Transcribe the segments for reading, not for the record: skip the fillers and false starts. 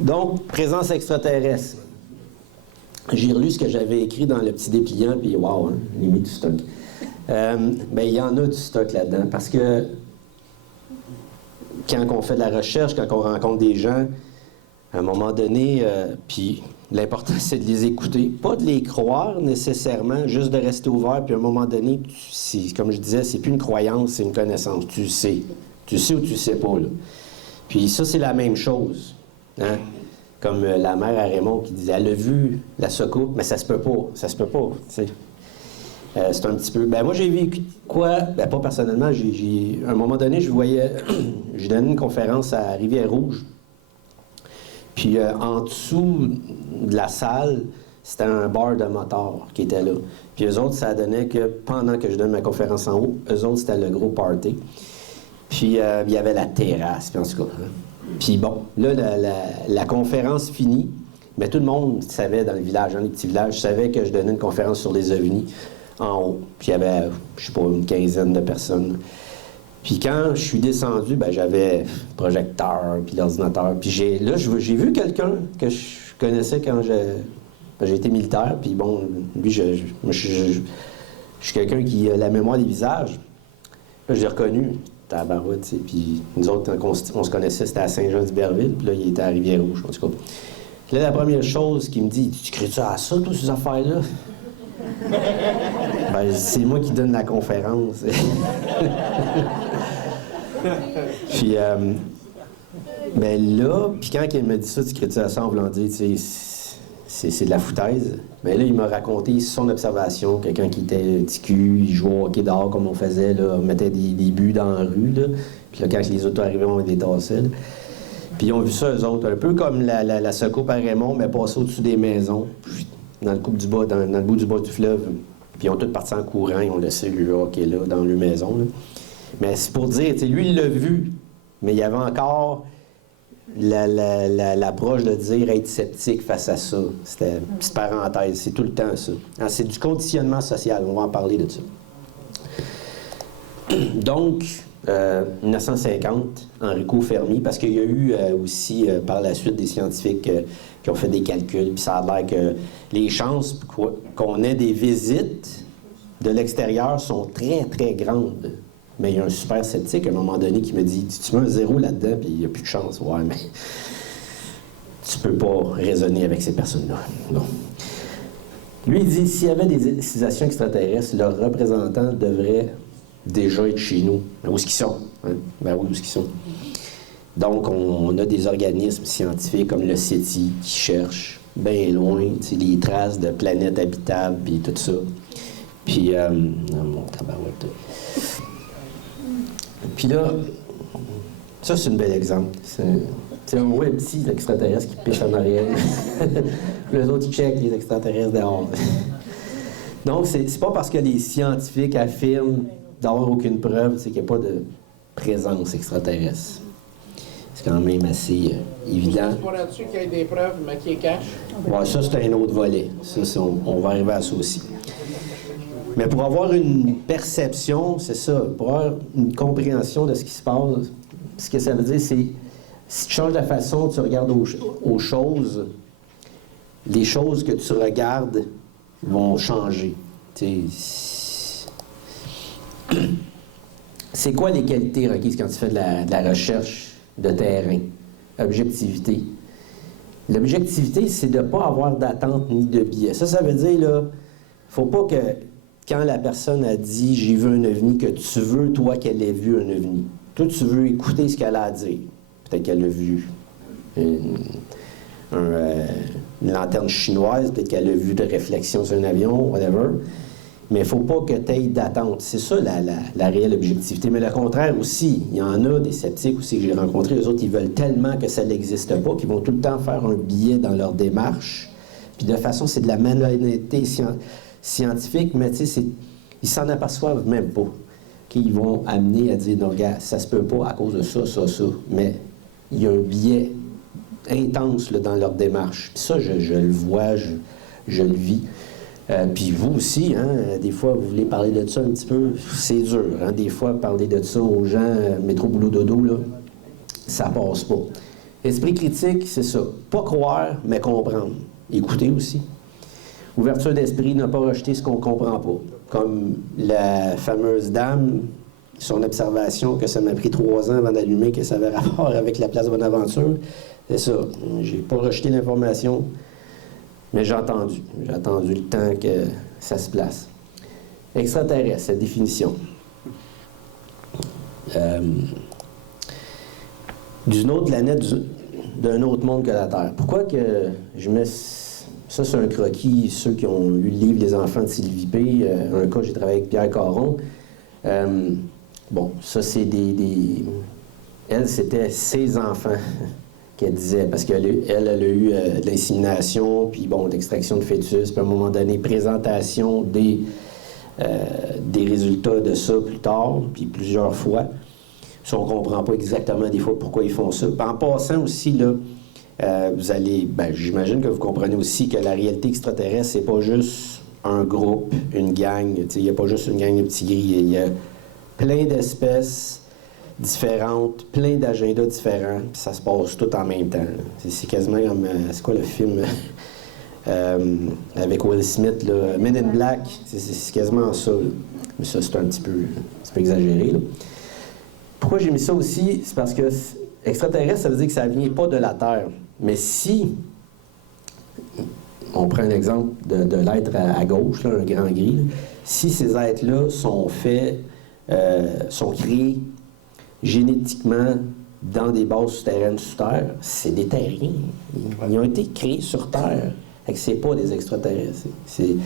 Donc, présence extraterrestre. J'ai relu ce que j'avais écrit dans le petit dépliant, puis wow, hein, j'ai mis du stock. Il y en a du stock là-dedans, parce que quand on fait de la recherche, quand on rencontre des gens, à un moment donné, puis l'important, c'est de les écouter. Pas de les croire nécessairement, juste de rester ouvert, puis à un moment donné, comme je disais, c'est plus une croyance, c'est une connaissance. Tu sais. Tu sais ou tu sais pas, là. Puis ça, c'est la même chose. Hein? Comme la mère à Raymond qui disait, elle a vu la soucoupe, mais ça se peut pas. Ça se peut pas, tu sais. C'est un petit peu... moi, j'ai vécu quoi? Pas personnellement. À un moment donné, j'ai donné une conférence à Rivière-Rouge. Puis en dessous de la salle, c'était un bar de motards qui était là. Puis eux autres, ça donnait que pendant que je donne ma conférence en haut, eux autres, c'était le gros party. Puis il y avait la terrasse, puis en tout cas. Hein. Puis bon, là, la conférence finie, mais tout le monde savait dans le village, dans les petits villages, savait que je donnais une conférence sur les ovnis en haut. Puis il y avait, je sais pas, une quinzaine de personnes. Puis quand je suis descendu, j'avais le projecteur, puis l'ordinateur. Puis j'ai vu quelqu'un que je connaissais quand j'ai été militaire. Puis bon, lui, je suis quelqu'un qui a la mémoire des visages. Là, je l'ai reconnu. Tabarouette, tu sais. Puis nous autres, quand on se connaissait, c'était à Saint-Jean-d'Iberville. Puis là, il était à Rivière-Rouge, en tout cas. Puis là, la première chose qu'il me dit, tu crées-tu à ça, toi, ces affaires-là? C'est moi qui donne la conférence. Puis, là, puis quand il m'a dit ça, tu crées-tu à ça en voulant dire, tu sais, c'est de la foutaise. Mais là, il m'a raconté son observation, quelqu'un qui était ticu, il jouait au hockey dehors comme on faisait, là, on mettait des buts dans la rue, là. Puis là, quand les autos arrivaient, on les tassait, là. Puis ils ont vu ça, eux autres, un peu comme la soucoupe à Raymond, mais passée au-dessus des maisons, dans le bout du bas du fleuve. Puis ils ont tous parti en courant, ils ont laissé le hockey là, dans leur maison, là. Mais c'est pour dire, tu sais, lui, il l'a vu, mais il y avait encore l'approche de dire être sceptique face à ça. C'était une petite parenthèse, c'est tout le temps ça. Alors, c'est du conditionnement social, on va en parler de ça. Donc, 1950, Enrico Fermi, parce qu'il y a eu aussi par la suite des scientifiques qui ont fait des calculs, puis ça a l'air que les chances qu'on ait des visites de l'extérieur sont très, très grandes. Mais il y a un super sceptique à un moment donné qui me dit, tu mets un zéro là-dedans, puis il n'y a plus de chance. Ouais, mais tu peux pas raisonner avec ces personnes-là. Non. Lui, il dit, s'il y avait des civilisations extraterrestres, leurs représentants devraient déjà être chez nous. Mais où est-ce qu'ils sont? Hein? Oui, où est-ce qu'ils sont? Donc, on a des organismes scientifiques comme le SETI qui cherchent bien loin les traces de planètes habitables et tout ça. Puis, mon tabarouette. Puis là, ça, c'est un bel exemple. C'est un vrai petit extraterrestre qui pêche en arrière. Les autres, ils checkent les extraterrestres dehors. Donc, c'est pas parce que les scientifiques affirment d'avoir aucune preuve qu'il n'y a pas de présence extraterrestre. C'est quand même assez évident. C'est pas là-dessus qu'il y a des preuves, mais qui est cache. Ouais, ça, c'est un autre volet. Ça, on va arriver à ça aussi. Mais pour avoir une perception, c'est ça, pour avoir une compréhension de ce qui se passe, ce que ça veut dire, c'est si tu changes la façon dont tu regardes aux choses, les choses que tu regardes vont changer. C'est quoi les qualités requises quand tu fais de la recherche de terrain? Objectivité. L'objectivité, c'est de ne pas avoir d'attente ni de biais. Ça veut dire, là, faut pas que quand la personne a dit « j'ai vu un ovni », que tu veux, toi, qu'elle ait vu un ovni. Toi, tu veux écouter ce qu'elle a à dire. Peut-être qu'elle a vu une lanterne chinoise, peut-être qu'elle a vu de réflexion sur un avion, whatever. Mais il ne faut pas que tu aies d'attente. C'est ça, la réelle objectivité. Mais le contraire aussi, il y en a des sceptiques aussi que j'ai rencontrés. Les autres, ils veulent tellement que ça n'existe pas qu'ils vont tout le temps faire un biais dans leur démarche. Puis de toute façon, c'est de la malhonnêteté scientifique, mais tu sais, ils s'en aperçoivent même pas. Qu'ils vont amener à dire, non, gars, ça se peut pas à cause de ça, ça, ça. Mais il y a un biais intense là, dans leur démarche. Puis ça, je le vois, je le vis. Puis vous aussi, hein, des fois, vous voulez parler de ça un petit peu, c'est dur. Hein, des fois, parler de ça aux gens, métro, boulot, dodo, là, ça passe pas. Esprit critique, c'est ça. Pas croire, mais comprendre. Écouter aussi. Ouverture d'esprit, ne pas rejeter ce qu'on ne comprend pas. Comme la fameuse dame, son observation que ça m'a pris 3 ans avant d'allumer que ça avait rapport avec la place Bonaventure. C'est ça. J'ai pas rejeté l'information, mais j'ai attendu. J'ai attendu le temps que ça se place. Extraterrestre, cette définition. D'une autre planète, d'un autre monde que la Terre. Pourquoi que je mets... Ça, c'est un croquis, ceux qui ont lu le livre « Les enfants de Sylvie P », un cas, j'ai travaillé avec Pierre Caron. Bon, ça, c'est Elle, c'était ses enfants qu'elle disait, parce qu'elle a eu de l'insémination, puis bon, d'extraction de fœtus, puis à un moment donné, présentation des résultats de ça plus tard, puis plusieurs fois. Si on ne comprend pas exactement des fois pourquoi ils font ça. Puis en passant aussi, là, vous allez, j'imagine que vous comprenez aussi que la réalité extraterrestre, c'est pas juste un groupe, une gang. Il n'y a pas juste une gang de petits gris. Il y a plein d'espèces différentes, plein d'agendas différents, puis ça se passe tout en même temps. C'est quasiment comme, c'est quoi le film avec Will Smith, là, Men in Black, c'est quasiment ça. Là. Mais ça, c'est un petit peu exagéré. Là. Pourquoi j'ai mis ça aussi? C'est parce que extraterrestre, ça veut dire que ça ne vient pas de la Terre. Mais si, on prend un exemple de l'être à gauche, là, un grand gris, là, si ces êtres-là sont faits, sont créés génétiquement dans des bases souterraines sous terre, c'est des terriens. Ils ont été créés sur Terre. Fait que c'est pas des extraterrestres. C'est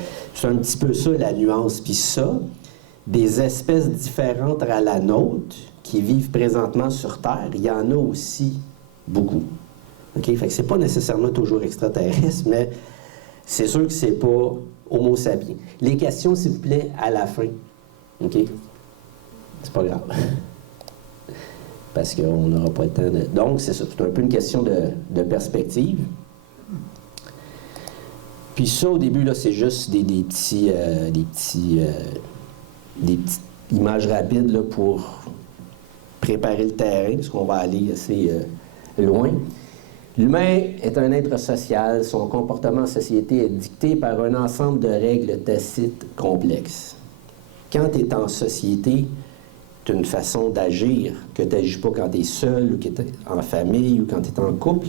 un petit peu ça, la nuance. Puis ça, des espèces différentes à la nôtre qui vivent présentement sur Terre, il y en a aussi beaucoup. OK? Fait que c'est pas nécessairement toujours extraterrestre, mais c'est sûr que c'est pas Homo sapiens. Les questions, s'il vous plaît, à la fin. OK? C'est pas grave. Parce qu'on n'aura pas le temps de... Donc, c'est ça. C'est un peu une question de perspective. Puis ça, au début, là, c'est juste des petites images rapides là, pour préparer le terrain, parce qu'on va aller assez loin. L'humain est un être social. Son comportement en société est dicté par un ensemble de règles tacites complexes. Quand tu es en société, tu as une façon d'agir que tu n'agis pas quand tu es seul, ou que tu es en famille, ou quand tu es en couple.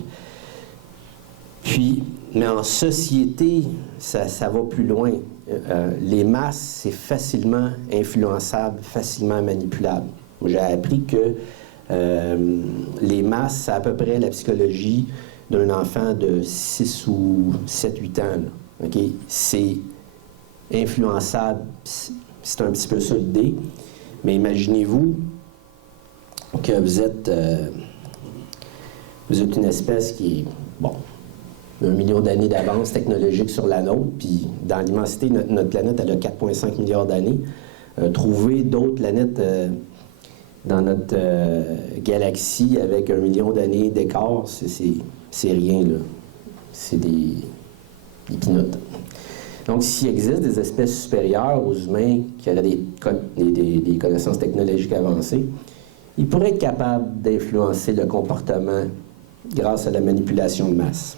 Puis, mais en société, ça va plus loin. Les masses, c'est facilement influençable, facilement manipulable. J'ai appris que les masses, c'est à peu près la psychologie d'un enfant de 6 ou 7-8 ans. Là. Okay? C'est influençable, c'est un petit peu ça l'idée. Mais imaginez-vous que vous êtes une espèce qui est, bon, 1 million d'années d'avance technologique sur la nôtre, puis dans l'immensité, notre planète, elle a 4,5 milliards d'années. Trouver d'autres planètes dans notre galaxie avec 1 million d'années d'écart, c'est rien, là. C'est des peanuts. Donc, s'il existe des espèces supérieures aux humains qui auraient des connaissances technologiques avancées, ils pourraient être capables d'influencer le comportement grâce à la manipulation de masse.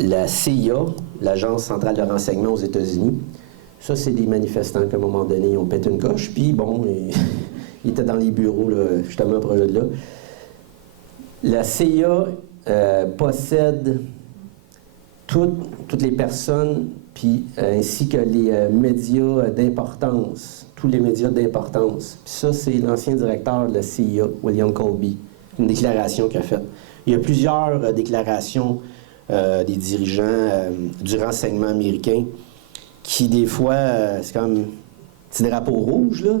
La CIA, l'Agence centrale de renseignement aux États-Unis, ça, c'est des manifestants qu'à un moment donné, ils ont pété une coche, puis bon, ils étaient dans les bureaux, là, justement, à projet de là. La CIA possède toutes les personnes, puis ainsi que les médias d'importance, tous les médias d'importance. Puis ça, c'est l'ancien directeur de la CIA, William Colby, une déclaration qu'il a faite. Il y a plusieurs déclarations des dirigeants du renseignement américain qui, des fois, c'est comme petit drapeau rouge, là,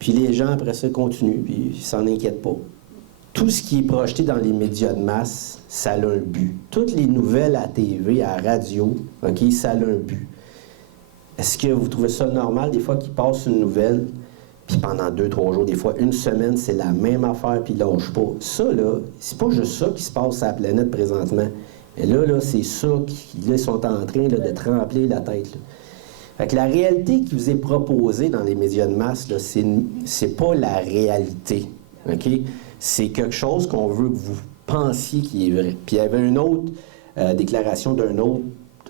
puis les gens, après ça, continuent, puis ils s'en inquiètent pas. Tout ce qui est projeté dans les médias de masse, ça a un but. Toutes les nouvelles à TV, à la radio, OK, ça a un but. Est-ce que vous trouvez ça normal, des fois, qu'ils passent une nouvelle, puis pendant 2-3 jours, des fois, une semaine, c'est la même affaire, puis ils lâchent pas. Ça, là, c'est pas juste ça qui se passe sur la planète présentement. Et là, c'est ça qui, là, ils sont en train là, de te remplir la tête. Fait que la réalité qui vous est proposée dans les médias de masse, là, c'est pas la réalité. OK? C'est quelque chose qu'on veut que vous pensiez qui est vrai. Puis il y avait une autre déclaration d'un autre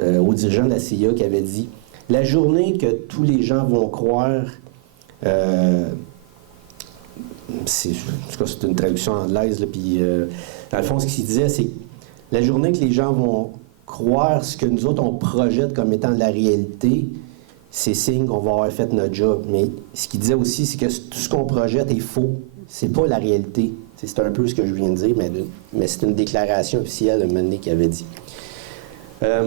haut dirigeant de la CIA qui avait dit « La journée que tous les gens vont croire... c'est une traduction anglaise, là, puis dans le fond, ce qu'il disait, c'est la journée que les gens vont croire ce que nous autres, on projette comme étant la réalité, c'est signe qu'on va avoir fait notre job. Mais ce qu'il disait aussi, c'est que tout ce qu'on projette est faux. C'est pas la réalité. C'est un peu ce que je viens de dire, mais c'est une déclaration officielle de Mané qui avait dit. Ça,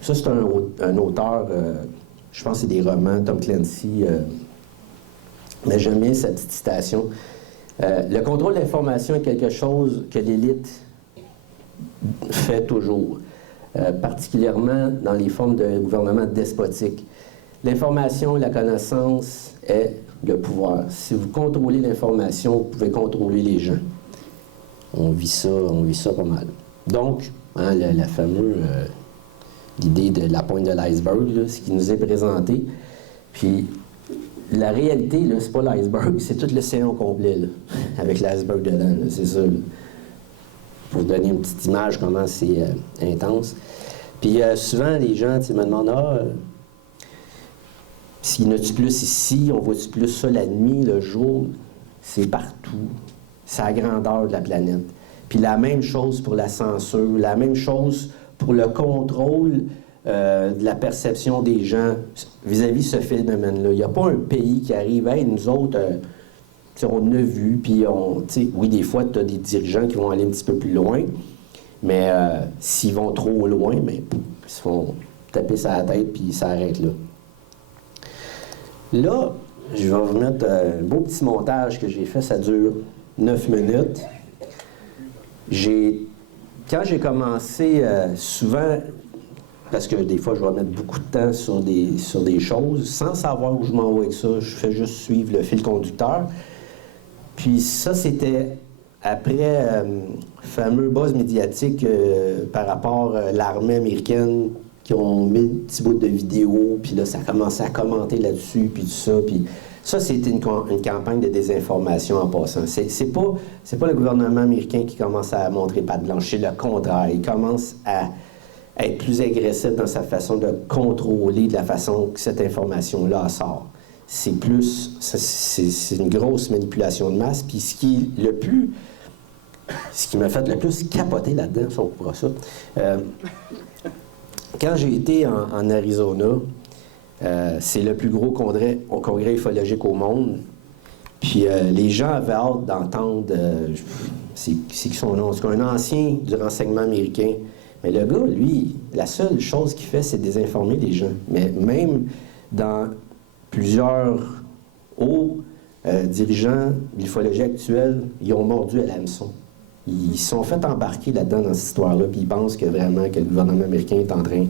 c'est un auteur, je pense que c'est des romans, Tom Clancy, mais j'aime bien cette petite citation. Le contrôle de l'information est quelque chose que l'élite fait toujours, particulièrement dans les formes de gouvernement despotique. L'information, la connaissance est le pouvoir. Si vous contrôlez l'information, vous pouvez contrôler les gens. On vit ça pas mal. Donc, hein, la fameuse l'idée de la pointe de l'iceberg, là, ce qui nous est présenté. Puis, la réalité, là, c'est pas l'iceberg, c'est tout l'océan complet, là, avec l'iceberg dedans, là, c'est ça. Là. Pour vous donner une petite image comment c'est intense. Puis souvent, les gens me demandent s'il y en a-tu plus ici, on voit-tu plus ça la nuit, le jour? C'est partout. C'est à la grandeur de la planète. Puis la même chose pour la censure, la même chose pour le contrôle de la perception des gens vis-à-vis ce phénomène-là. Il n'y a pas un pays qui arrive, hey, nous autres, on a vu, puis oui, des fois, tu as des dirigeants qui vont aller un petit peu plus loin, mais s'ils vont trop loin, bien, ils se font taper sur la tête, puis ça arrête là. Là, je vais vous mettre un beau petit montage que j'ai fait, ça dure 9 minutes. Quand j'ai commencé, souvent, parce que des fois, je vais mettre beaucoup de temps sur des choses, sans savoir où je m'en vais avec ça, je fais juste suivre le fil conducteur. Puis ça, c'était après le fameux buzz médiatique par rapport à l'armée américaine qui ont mis un petit bout de vidéo, puis là, ça a commencé à commenter là-dessus, puis tout ça. Puis ça, c'était une campagne de désinformation en passant. C'est pas le gouvernement américain qui commence à montrer patte blanche, c'est le contraire. Il commence à être plus agressif dans sa façon de contrôler de la façon que cette information-là sort. C'est une grosse manipulation de masse. Puis ce qui m'a fait le plus capoter là-dedans, si on coupera ça, quand j'ai été en Arizona, c'est le plus gros congrès ufologique au monde. Puis les gens avaient hâte d'entendre, c'est qui son nom? C'est un ancien du renseignement américain. Mais le gars, lui, la seule chose qu'il fait, c'est désinformer les gens. Mais même dans plusieurs hauts dirigeants de l'ufologie actuelle, ils ont mordu à l'hameçon. Ils se sont fait embarquer là-dedans dans cette histoire-là, puis ils pensent que vraiment que le gouvernement américain est en train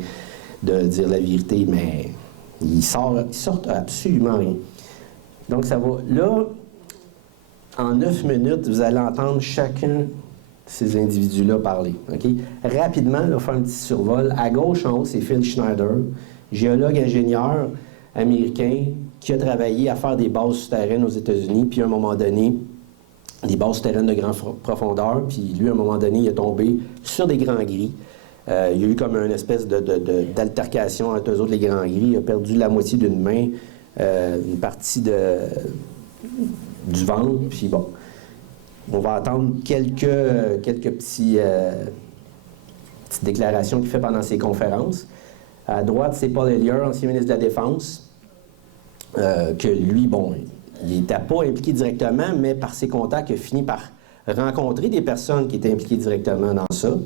de dire la vérité, mais ils sortent absolument rien. Donc ça va. Là, en 9 minutes, vous allez entendre chacun de ces individus-là parler. OK? Rapidement, on va faire un petit survol. À gauche, en haut, c'est Phil Schneider, géologue ingénieur américain qui a travaillé à faire des bases souterraines aux États-Unis, puis à un moment donné, des bases souterraines de grande profondeur, puis lui, à un moment donné, il est tombé sur des grands gris. Il y a eu comme une espèce d'altercation entre eux autres, les grands gris. Il a perdu la moitié d'une main, une partie du ventre, puis bon. On va entendre quelques petites déclarations qu'il fait pendant ses conférences. À droite, c'est Paul Hellyer, ancien ministre de la Défense, que lui, bon, il n'était pas impliqué directement, mais par ses contacts, il a fini par rencontrer des personnes qui étaient impliquées directement dans ça.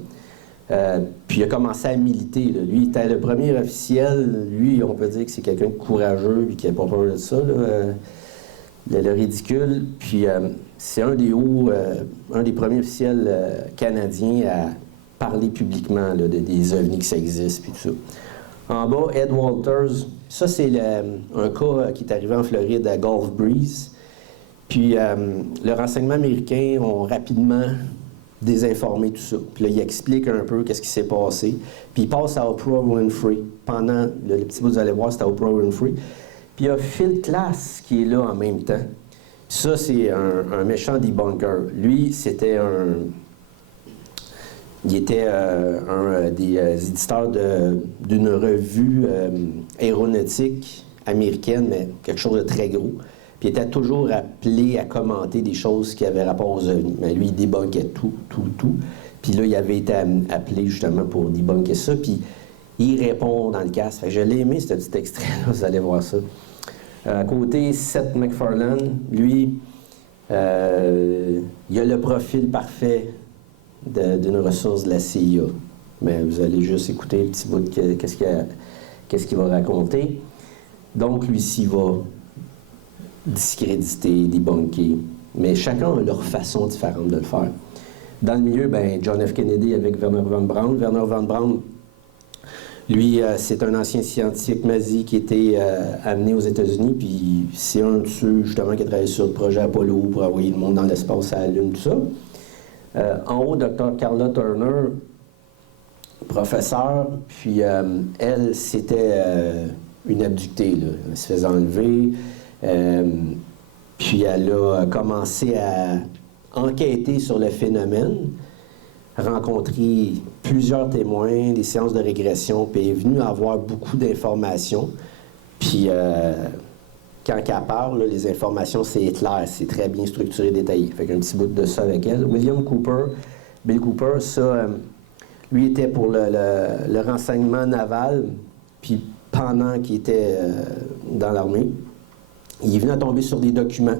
Puis il a commencé à militer. Là. Lui, il était le premier officiel. Lui, on peut dire que c'est quelqu'un de courageux et qui n'a pas peur de ça, le ridicule. Puis c'est un des premiers officiels canadiens à parler publiquement là, des ovnis que ça existe, puis tout ça. En bas, Ed Walters. Ça, c'est un cas qui est arrivé en Floride à Gulf Breeze. Puis le renseignement américain ont rapidement désinformer tout ça. Puis là, il explique un peu qu'est-ce qui s'est passé. Puis il passe à Oprah Winfrey. Pendant, le petit bout que vous allez voir, c'est à Oprah Winfrey. Puis il y a Phil Klass qui est là en même temps. Ça, c'est un méchant debunker. Lui, c'était il était un des éditeurs d'une revue aéronautique américaine, mais quelque chose de très gros. Puis il était toujours appelé à commenter des choses qui avaient rapport aux ovnis. Mais lui, il débunkait tout. Puis là, il avait été appelé justement pour débunker ça. Puis il répond dans le casque. Fait que je l'ai aimé, ce petit extrait-là, vous allez voir ça. À côté, Seth MacFarlane, lui, il a le profil parfait d'une ressource de la CIA. Mais vous allez juste écouter le petit bout de qu'est-ce qu'il va raconter. Donc, lui-ci va discréditer, débunker. Mais chacun a leur façon différente de le faire. Dans le milieu, John F. Kennedy avec Wernher von Braun. Wernher von Braun, lui, c'est un ancien scientifique nazi qui était amené aux États-Unis, puis c'est un de ceux, justement, qui a travaillé sur le projet Apollo pour envoyer le monde dans l'espace, à la Lune, tout ça. En haut, Dr. Carla Turner, professeure, puis elle, c'était une abductée, là. Elle se faisait enlever, puis elle a commencé à enquêter sur le phénomène, rencontrer plusieurs témoins, des séances de régression, puis elle est venue avoir beaucoup d'informations. Puis quand elle parle, là, les informations, c'est clair, c'est très bien structuré, détaillé. Fait qu'un petit bout de ça avec elle. William Cooper, Bill Cooper, ça, lui était pour le renseignement naval, puis pendant qu'il était dans l'armée, il est venu à tomber sur des documents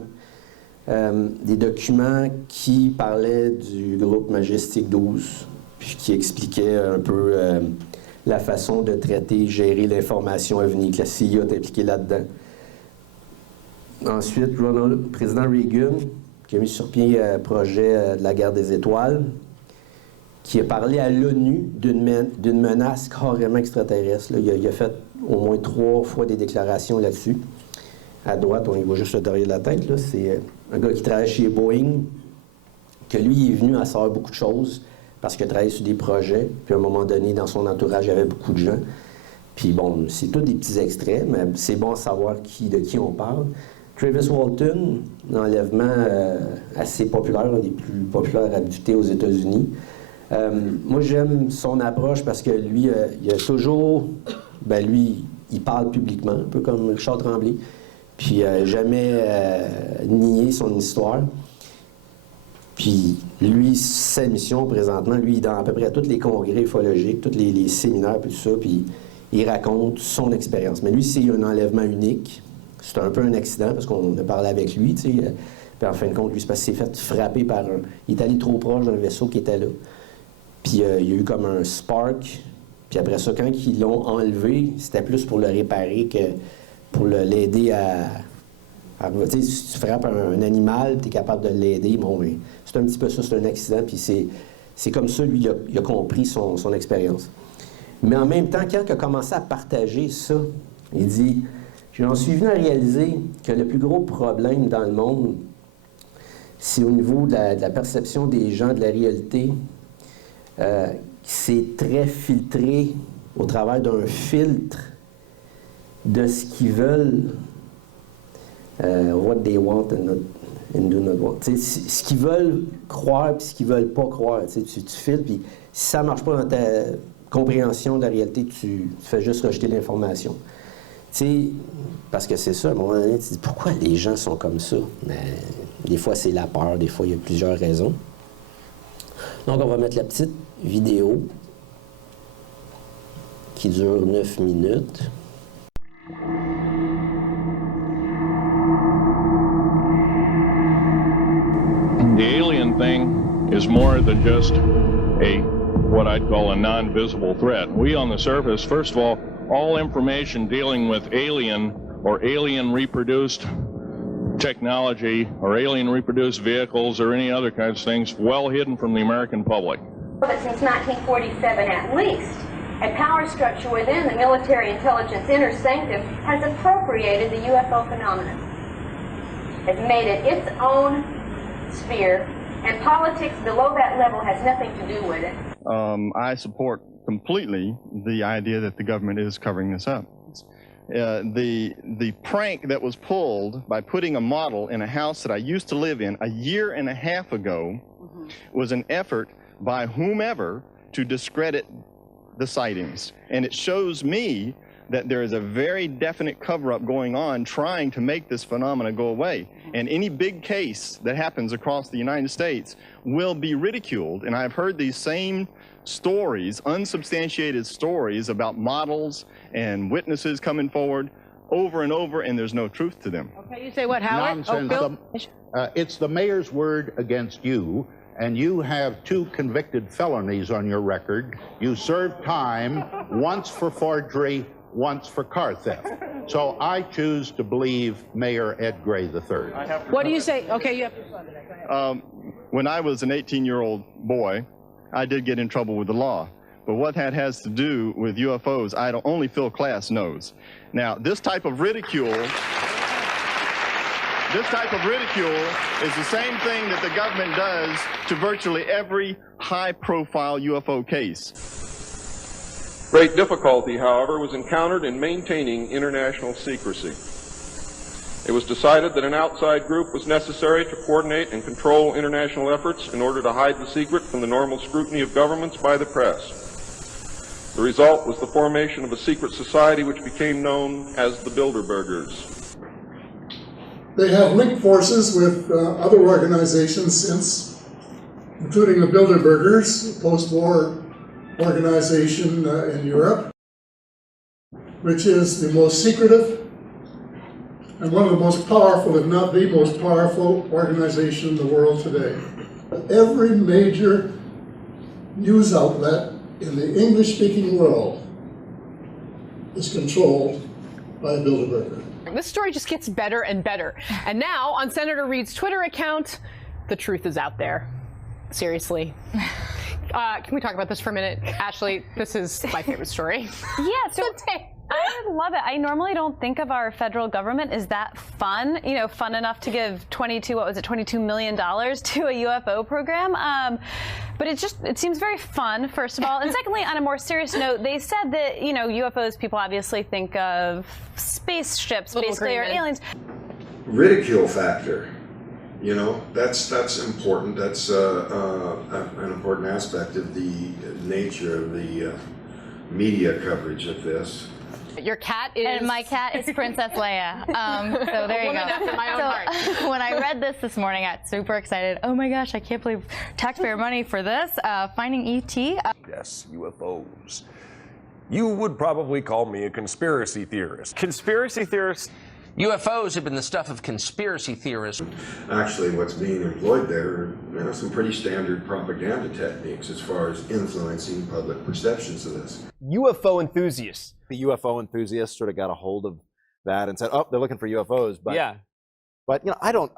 qui parlaient du groupe Majestic 12, puis qui expliquaient un peu la façon de traiter, gérer l'information à venir, que la CIA est impliquée là-dedans. Ensuite, président Reagan, qui a mis sur pied un projet de la guerre des étoiles, qui a parlé à l'ONU d'une menace carrément extraterrestre. Là, il a fait au moins 3 fois des déclarations là-dessus. À droite, on y voit juste le derrière de la tête, là, c'est un gars qui travaille chez Boeing, que lui est venu à savoir beaucoup de choses parce qu'il a travaillé sur des projets, puis à un moment donné, dans son entourage, il y avait beaucoup de gens. Puis bon, c'est tous des petits extraits, mais c'est bon à savoir de qui on parle. Travis Walton, un enlèvement assez populaire, un des plus populaires abductés aux États-Unis. Moi, j'aime son approche parce que lui, il a toujours... lui, il parle publiquement, un peu comme Richard Tremblay. Puis jamais nié son histoire. Puis lui, sa mission présentement, lui, il est dans à peu près tous les congrès ufologiques, tous les séminaires, puis tout ça, puis il raconte son expérience. Mais lui, c'est un enlèvement unique. C'est un peu un accident, parce qu'on a parlé avec lui, tu sais. Puis en fin de compte, lui, c'est parce qu'il s'est fait frapper par un... Il est allé trop proche d'un vaisseau qui était là. Puis il y a eu comme un spark. Puis après ça, quand ils l'ont enlevé, c'était plus pour le réparer que pour l'aider à tu sais, si tu frappes un animal, tu es capable de l'aider. Bon, mais c'est un petit peu ça, c'est un accident, puis c'est comme ça, lui, il a compris son expérience. Mais en même temps, quand il a commencé à partager ça, il dit, j'en suis venu à réaliser que le plus gros problème dans le monde, c'est au niveau de la perception des gens, de la réalité, c'est très filtré au travers d'un filtre de ce qu'ils veulent, what they want and do not want. T'sais, ce qu'ils veulent croire et ce qu'ils veulent pas croire. Tu filtres, puis si ça ne marche pas dans ta compréhension de la réalité, tu fais juste rejeter l'information. Parce que c'est ça, à un moment donné, tu te dis pourquoi les gens sont comme ça? Mais, des fois, c'est la peur, des fois, il y a plusieurs raisons. Donc, on va mettre la petite vidéo qui dure 9 minutes. The alien thing is more than just what I'd call a non-visible threat. We on the surface, first of all information dealing with alien or alien reproduced technology or alien reproduced vehicles or any other kinds of things well hidden from the American public. But since 1947 at least, a power structure within the military intelligence inner sanctum has appropriated the UFO phenomenon, has made it its own sphere And politics below that level has nothing to do with it. I support completely the idea that the government is covering this up. The prank that was pulled by putting a model in a house that I used to live in a year and a half ago was an effort by whomever to discredit the sightings. And it shows me that there is a very definite cover-up going on trying to make this phenomena go away. And any big case that happens across the United States will be ridiculed. And I've heard these same stories, unsubstantiated stories about models and witnesses coming forward over and over, and there's no truth to them. Okay, you say what, Howard? Nonsense. It's the mayor's word against you, and you have 2 convicted felonies on your record. You served time, once for forgery, once for car theft. So I choose to believe Mayor Ed Gray III. What do you say? Okay, you have. When I was an 18-year-old boy, I did get in trouble with the law. But what that has to do with UFOs, only Phil Klass knows. Now, this type of ridicule is the same thing that the government does to virtually every high-profile UFO case. Great difficulty, however, was encountered in maintaining international secrecy. It was decided that an outside group was necessary to coordinate and control international efforts in order to hide the secret from the normal scrutiny of governments by the press. The result was the formation of a secret society which became known as the Bilderbergers. They have linked forces with other organizations since, including the Bilderbergers, a post-war organization in Europe, which is the most secretive and one of the most powerful, if not the most powerful, organization in the world today. Every major news outlet in the English-speaking world is controlled by a Bilderberger. This story just gets better and better. And now, on Senator Reid's Twitter account, the truth is out there. Seriously. Can we talk about this for a minute? Ashley, this is my favorite story. Yeah, so I love it. I normally don't think of our federal government as that fun, fun enough to give $22 million to a UFO program. But it seems very fun, first of all. And secondly, on a more serious note, they said that, UFOs, people obviously think of spaceships, basically, or aliens. Ridicule factor. That's important. That's an important aspect of the nature of the media coverage of this. Your cat is... And my cat is Princess Leia. So there you go. After my own heart. When I read this morning, I got super excited. Oh my gosh, I can't believe taxpayer money for this. Finding E.T. Yes, UFOs. You would probably call me a conspiracy theorist. Conspiracy theorists? UFOs have been the stuff of conspiracy theorists. Actually, what's being employed there are some pretty standard propaganda techniques as far as influencing public perceptions of this. UFO enthusiasts. The UFO enthusiasts sort of got a hold of that and said, "Oh, they're looking for UFOs." But yeah, but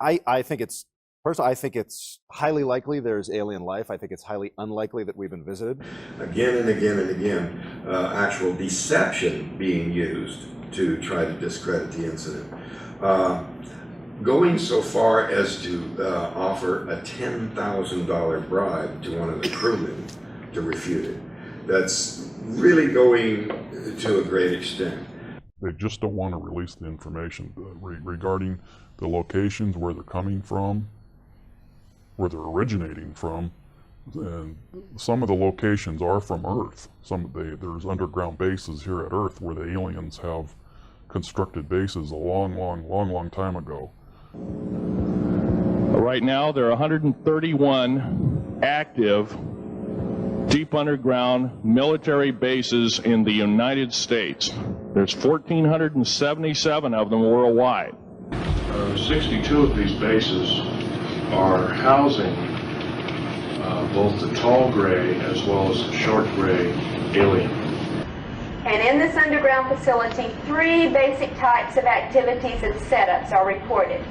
I think it's personally, I think it's highly likely there's alien life. I think it's highly unlikely that we've been visited. Again and again and again, actual deception being used to try to discredit the incident. Going so far as to offer a $10,000 bribe to one of the crewmen to refute it. That's really going to a great extent. They just don't want to release the information regarding the locations, where they're coming from, where they're originating from. And some of the locations are from Earth. There's underground bases here at Earth where the aliens have constructed bases a long time ago. Right now, there are 131 active deep underground military bases in the United States. There's 1,477 of them worldwide. 62 of these bases are housing both the tall gray as well as the short gray alien. And in this underground facility, 3 basic types of activities and setups are reported.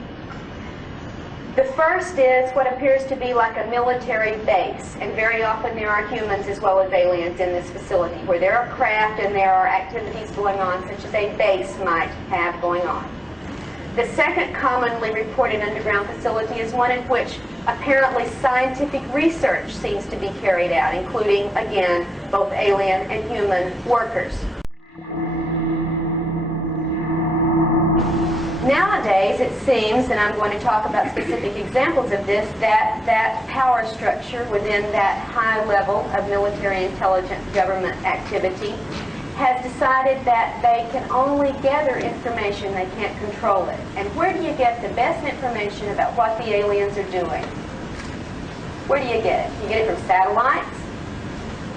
The first is what appears to be like a military base, and very often there are humans as well as aliens in this facility, where there are craft and there are activities going on such as a base might have going on. The second commonly reported underground facility is one in which apparently scientific research seems to be carried out, including, again, both alien and human workers. Nowadays, it seems, and I'm going to talk about specific examples of this, that power structure within that high level of military intelligence government activity has decided that they can only gather information, they can't control it. And where do you get the best information about what the aliens are doing? Where do you get it? You get it from satellites?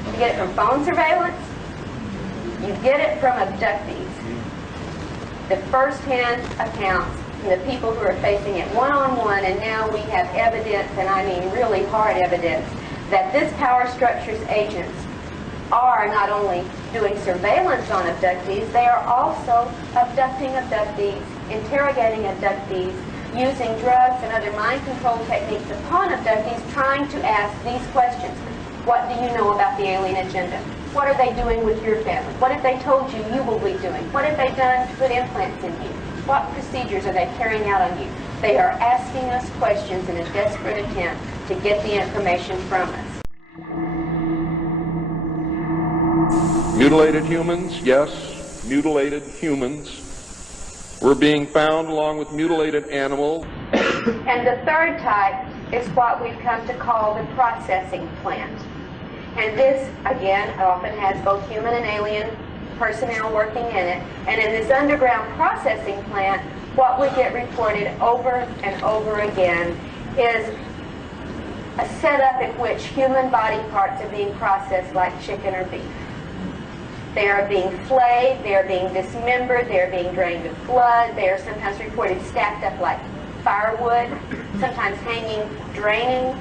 You get it from phone surveillance? You get it from abductees. The first-hand accounts from the people who are facing it one-on-one, and now we have evidence, and I mean really hard evidence, that this power structure's agents are not only doing surveillance on abductees, they are also abducting abductees, interrogating abductees, using drugs and other mind control techniques upon abductees, trying to ask these questions. What do you know about the alien agenda? What are they doing with your family? What have they told you you will be doing? What have they done to put implants in you? What procedures are they carrying out on you? They are asking us questions in a desperate attempt to get the information from us. Mutilated humans, yes, mutilated humans were being found along with mutilated animals. And the third type is what we've come to call the processing plant. And this, again, often has both human and alien personnel working in it. And in this underground processing plant, what we get reported over and over again is a setup in which human body parts are being processed like chicken or beef. They are being flayed, they are being dismembered, they are being drained of blood, they are sometimes reported stacked up like firewood, sometimes hanging, draining,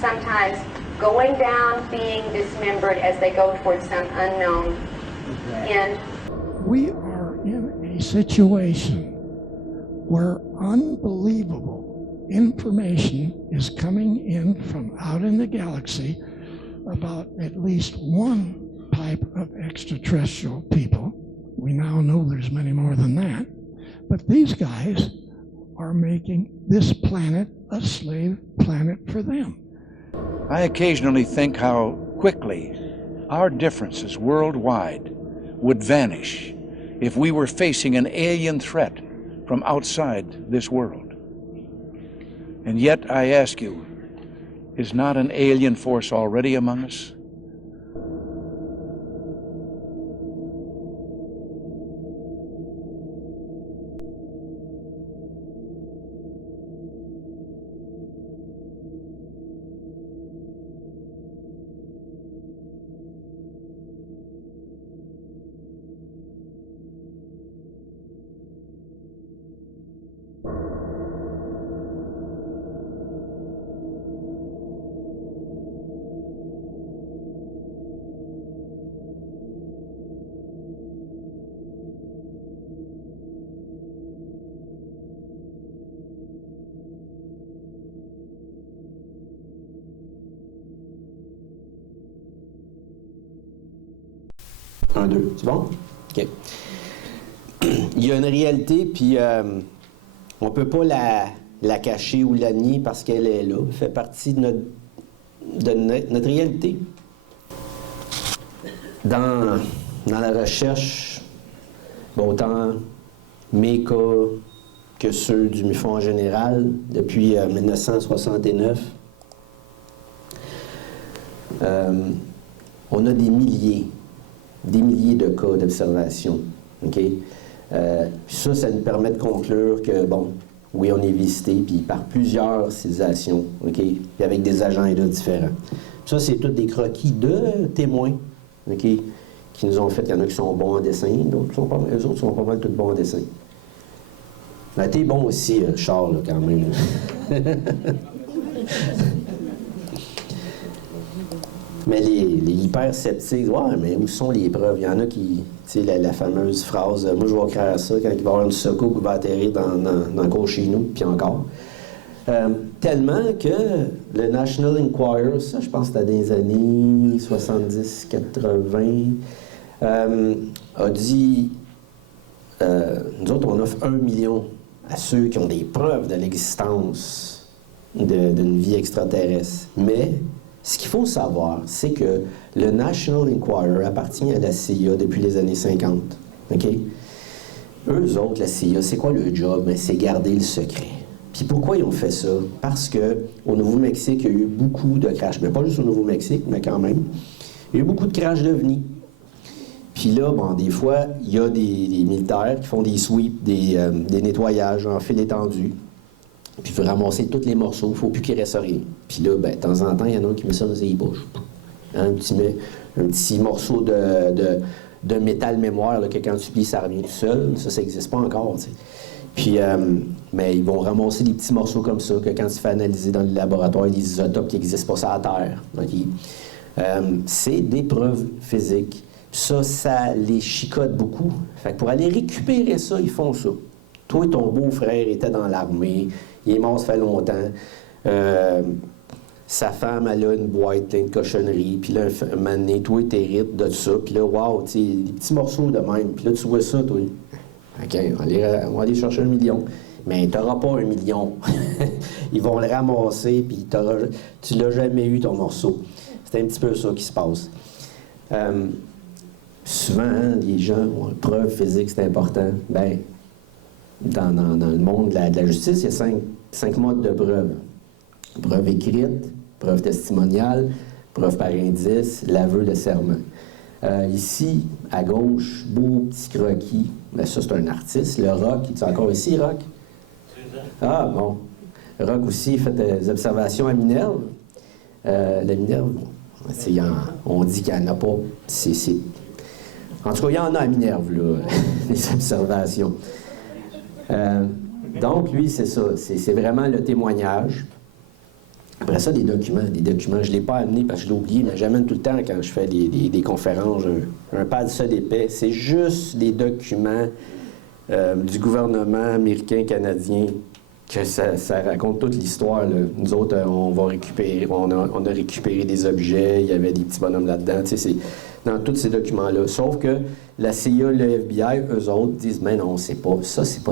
sometimes going down, being dismembered as they go towards some unknown end. We are in a situation where unbelievable information is coming in from out in the galaxy about at least one type of extraterrestrial people. We now know there's many more than that. But these guys are making this planet a slave planet for them. I occasionally think how quickly our differences worldwide would vanish if we were facing an alien threat from outside this world. And yet, I ask you, is not an alien force already among us? Un, deux, c'est bon? OK. Il y a une réalité, puis on ne peut pas la cacher ou la nier parce qu'elle est là. Elle fait partie de notre réalité. Dans la recherche, bon, autant mes cas que ceux du MUFON en général, depuis 1969, on a des milliers de cas d'observation. Okay? Puis ça nous permet de conclure que, bon, oui, on est visité, puis par plusieurs civilisations, okay? Puis avec des agendas différents. Ça, c'est tous des croquis de témoins, okay? Qui nous ont fait. Il y en a qui sont bons en dessin, d'autres sont pas, eux autres sont pas mal tous bons en dessin. Ben, t'es bon aussi, Charles, là, quand même. Mais les hyper-sceptiques, ouais, mais où sont les preuves? Il y en a qui, tu sais, la fameuse phrase, moi je vais croire à ça quand il va y avoir une secours qui va atterrir dans le cours chez nous, puis encore. Tellement que le National Enquirer, ça je pense que c'était dans les années 70-80, a dit, nous autres on offre 1 million à ceux qui ont des preuves de l'existence d'une vie extraterrestre. Mais ce qu'il faut savoir, c'est que le National Enquirer appartient à la CIA depuis les années 50. OK? Eux autres, la CIA, c'est quoi le job? Ben, c'est garder le secret. Puis pourquoi ils ont fait ça? Parce qu'au Nouveau-Mexique, il y a eu beaucoup de crashs. Mais pas juste au Nouveau-Mexique, mais quand même. Il y a eu beaucoup de crashs d'ovnis. Puis là, bon, des fois, il y a des militaires qui font des sweeps, des nettoyages en fil étendu. Puis il faut ramasser tous les morceaux, il ne faut plus qu'il reste rien. Puis là, ben, de temps en temps, il y en a un qui met ça dans ses bouches. Hein, un petit morceau de métal mémoire, là, que quand tu plies, ça revient tout seul. Ça n'existe pas encore, tu sais. Puis, mais ils vont ramasser des petits morceaux comme ça, que quand tu fais analyser dans le laboratoire, il y a des isotopes qui n'existent pas sur la Terre. Okay? C'est des preuves physiques. Ça les chicote beaucoup. Fait que pour aller récupérer ça, ils font ça. Toi, ton beau-frère était dans l'armée, il est mort, ça fait longtemps. Sa femme, elle a une boîte pleine de cochonneries, puis là, un moment donné, toi, t'hérites de ça, puis là, wow, tu sais, des petits morceaux de même, puis là, tu vois ça, toi. OK, on va aller chercher 1 million. Mais t'auras pas 1 million. Ils vont le ramasser, puis tu l'as jamais eu, ton morceau. C'est un petit peu ça qui se passe. Souvent, hein, les gens ont preuve physique, c'est important. Bien, dans le monde de la justice, il y a 5 modes de preuve. Preuve écrite, preuve testimoniale, preuve par indice, l'aveu de serment. Ici, à gauche, beau petit croquis. Bien, ça, c'est un artiste. Le Rock, il est encore ici, Rock? Ah, bon. Rock aussi fait des observations à Minerve. La Minerve, bon, on dit qu'il n'y en a pas. En tout cas, il y en a à Minerve, là, les observations. Donc, lui, c'est ça. C'est vraiment le témoignage. Après ça, des documents. Je ne l'ai pas amené parce que je l'ai oublié, mais j'amène tout le temps quand je fais des conférences. Un pad ça d'épais. C'est juste des documents du gouvernement américain, canadien, que ça raconte toute l'histoire. Nous autres, on a récupéré des objets, il y avait des petits bonhommes là-dedans. Tu sais, c'est dans tous ces documents-là. Sauf que la CIA, le FBI, eux autres, disent « Mais non, c'est pas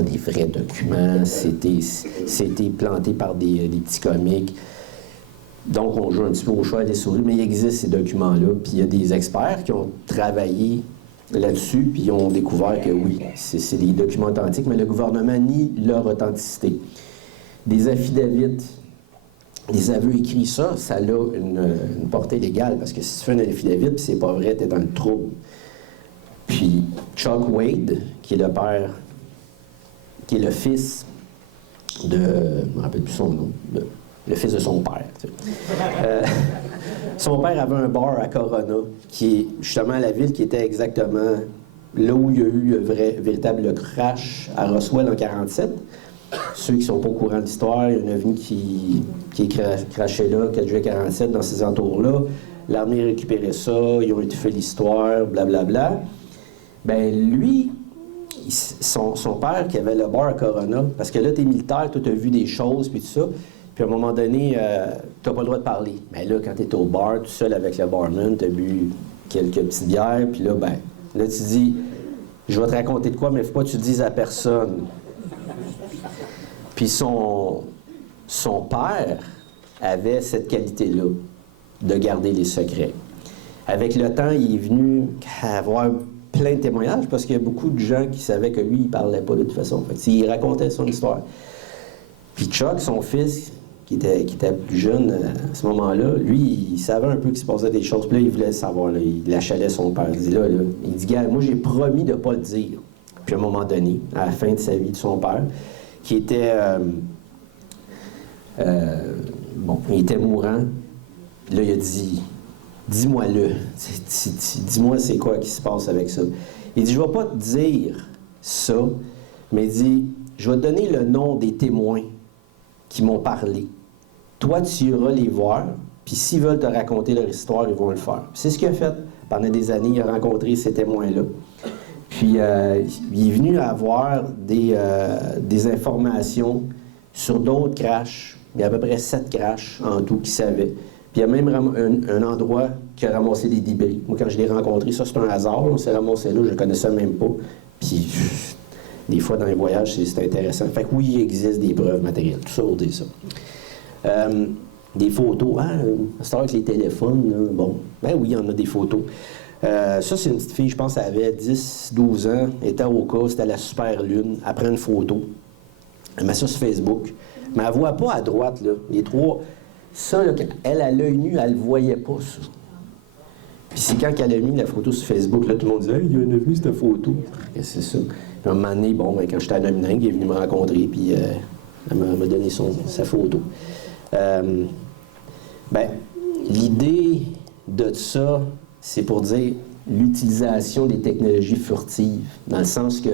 des vrais documents, c'était planté par des petits comiques. » Donc, on joue un petit peu au choix des souris, mais il existe ces documents-là. Puis il y a des experts qui ont travaillé là-dessus, puis ils ont découvert que oui, c'est des documents authentiques, mais le gouvernement nie leur authenticité. Des affidavits, des aveux écrits, ça a une portée légale, parce que si tu fais un affidavit, puis c'est pas vrai, t'es dans le trouble. Puis Chuck Wade, qui est le père, qui est le fils de, je me rappelle plus son nom, le fils de son père. Tu sais. Son père avait un bar à Corona, qui est justement la ville qui était exactement là où il y a eu un véritable crash à Roswell en 1947. Ceux qui ne sont pas au courant de l'histoire, il y a un ovni qui est crashé là, 4 juillet 1947, dans ces entours-là. L'armée a récupéré ça, ils ont étouffé l'histoire, blablabla. Ben lui, son père qui avait le bar à Corona, parce que là, t'es militaire, toi, t'as vu des choses, puis tout ça. Puis à un moment donné, t'as pas le droit de parler. Mais là, quand t'es au bar, tout seul avec le barman, t'as bu quelques petites bières, puis là, ben, là, tu dis, je vais te raconter de quoi, mais faut pas que tu le dises à personne. Puis son père avait cette qualité-là, de garder les secrets. Avec le temps, il est venu avoir plein de témoignages, parce qu'il y a beaucoup de gens qui savaient que lui, il parlait pas de toute façon. Fait il racontait son histoire. Puis Chuck, son fils, qui était plus jeune à ce moment-là, lui, il savait un peu qu'il se passait des choses. Puis là, il voulait le savoir. Là, il achalait son père. Il dit, il dit, gars, moi, j'ai promis de ne pas le dire. Puis à un moment donné, à la fin de sa vie de son père, qui était... il était mourant. Puis là, il a dit, dis-moi-le. Dis-moi c'est quoi qui se passe avec ça. Il dit, je ne vais pas te dire ça, mais il dit, je vais te donner le nom des témoins qui m'ont parlé. Toi, tu iras les voir, puis s'ils veulent te raconter leur histoire, ils vont le faire. C'est ce qu'il a fait. Pendant des années, il a rencontré ces témoins-là. Puis, il est venu avoir des informations sur d'autres crashs. Il y a à peu près 7 crashs en tout qu'il savait. Puis, il y a même un endroit qui a ramassé des débris. Moi, quand je l'ai rencontré, ça, c'est un hasard. On s'est ramassé là, je ne le connaissais même pas. Puis, des fois, dans les voyages, c'est intéressant. Fait que oui, il existe des preuves matérielles. Tout ça pour dire ça. Des photos. Ah, c'est avec les téléphones, là, bon. Ben oui, il y en a des photos. Ça, c'est une petite fille, je pense, elle avait 10-12 ans, elle était au cas, c'était la super lune. Elle prend une photo. Elle met ça sur Facebook. Mais elle ne voit pas à droite, là. Les trois. Ça, là, elle, à l'œil nu, elle ne voyait pas, ça. Puis c'est quand elle a mis la photo sur Facebook, là, tout le monde disait « Hey, il y en a vu cette photo. » C'est ça. Puis à un moment donné, bon, ben, quand j'étais à Nomineng, il est venu me rencontrer, puis elle m'a donné sa photo. L'idée de ça, c'est pour dire l'utilisation des technologies furtives, dans le sens que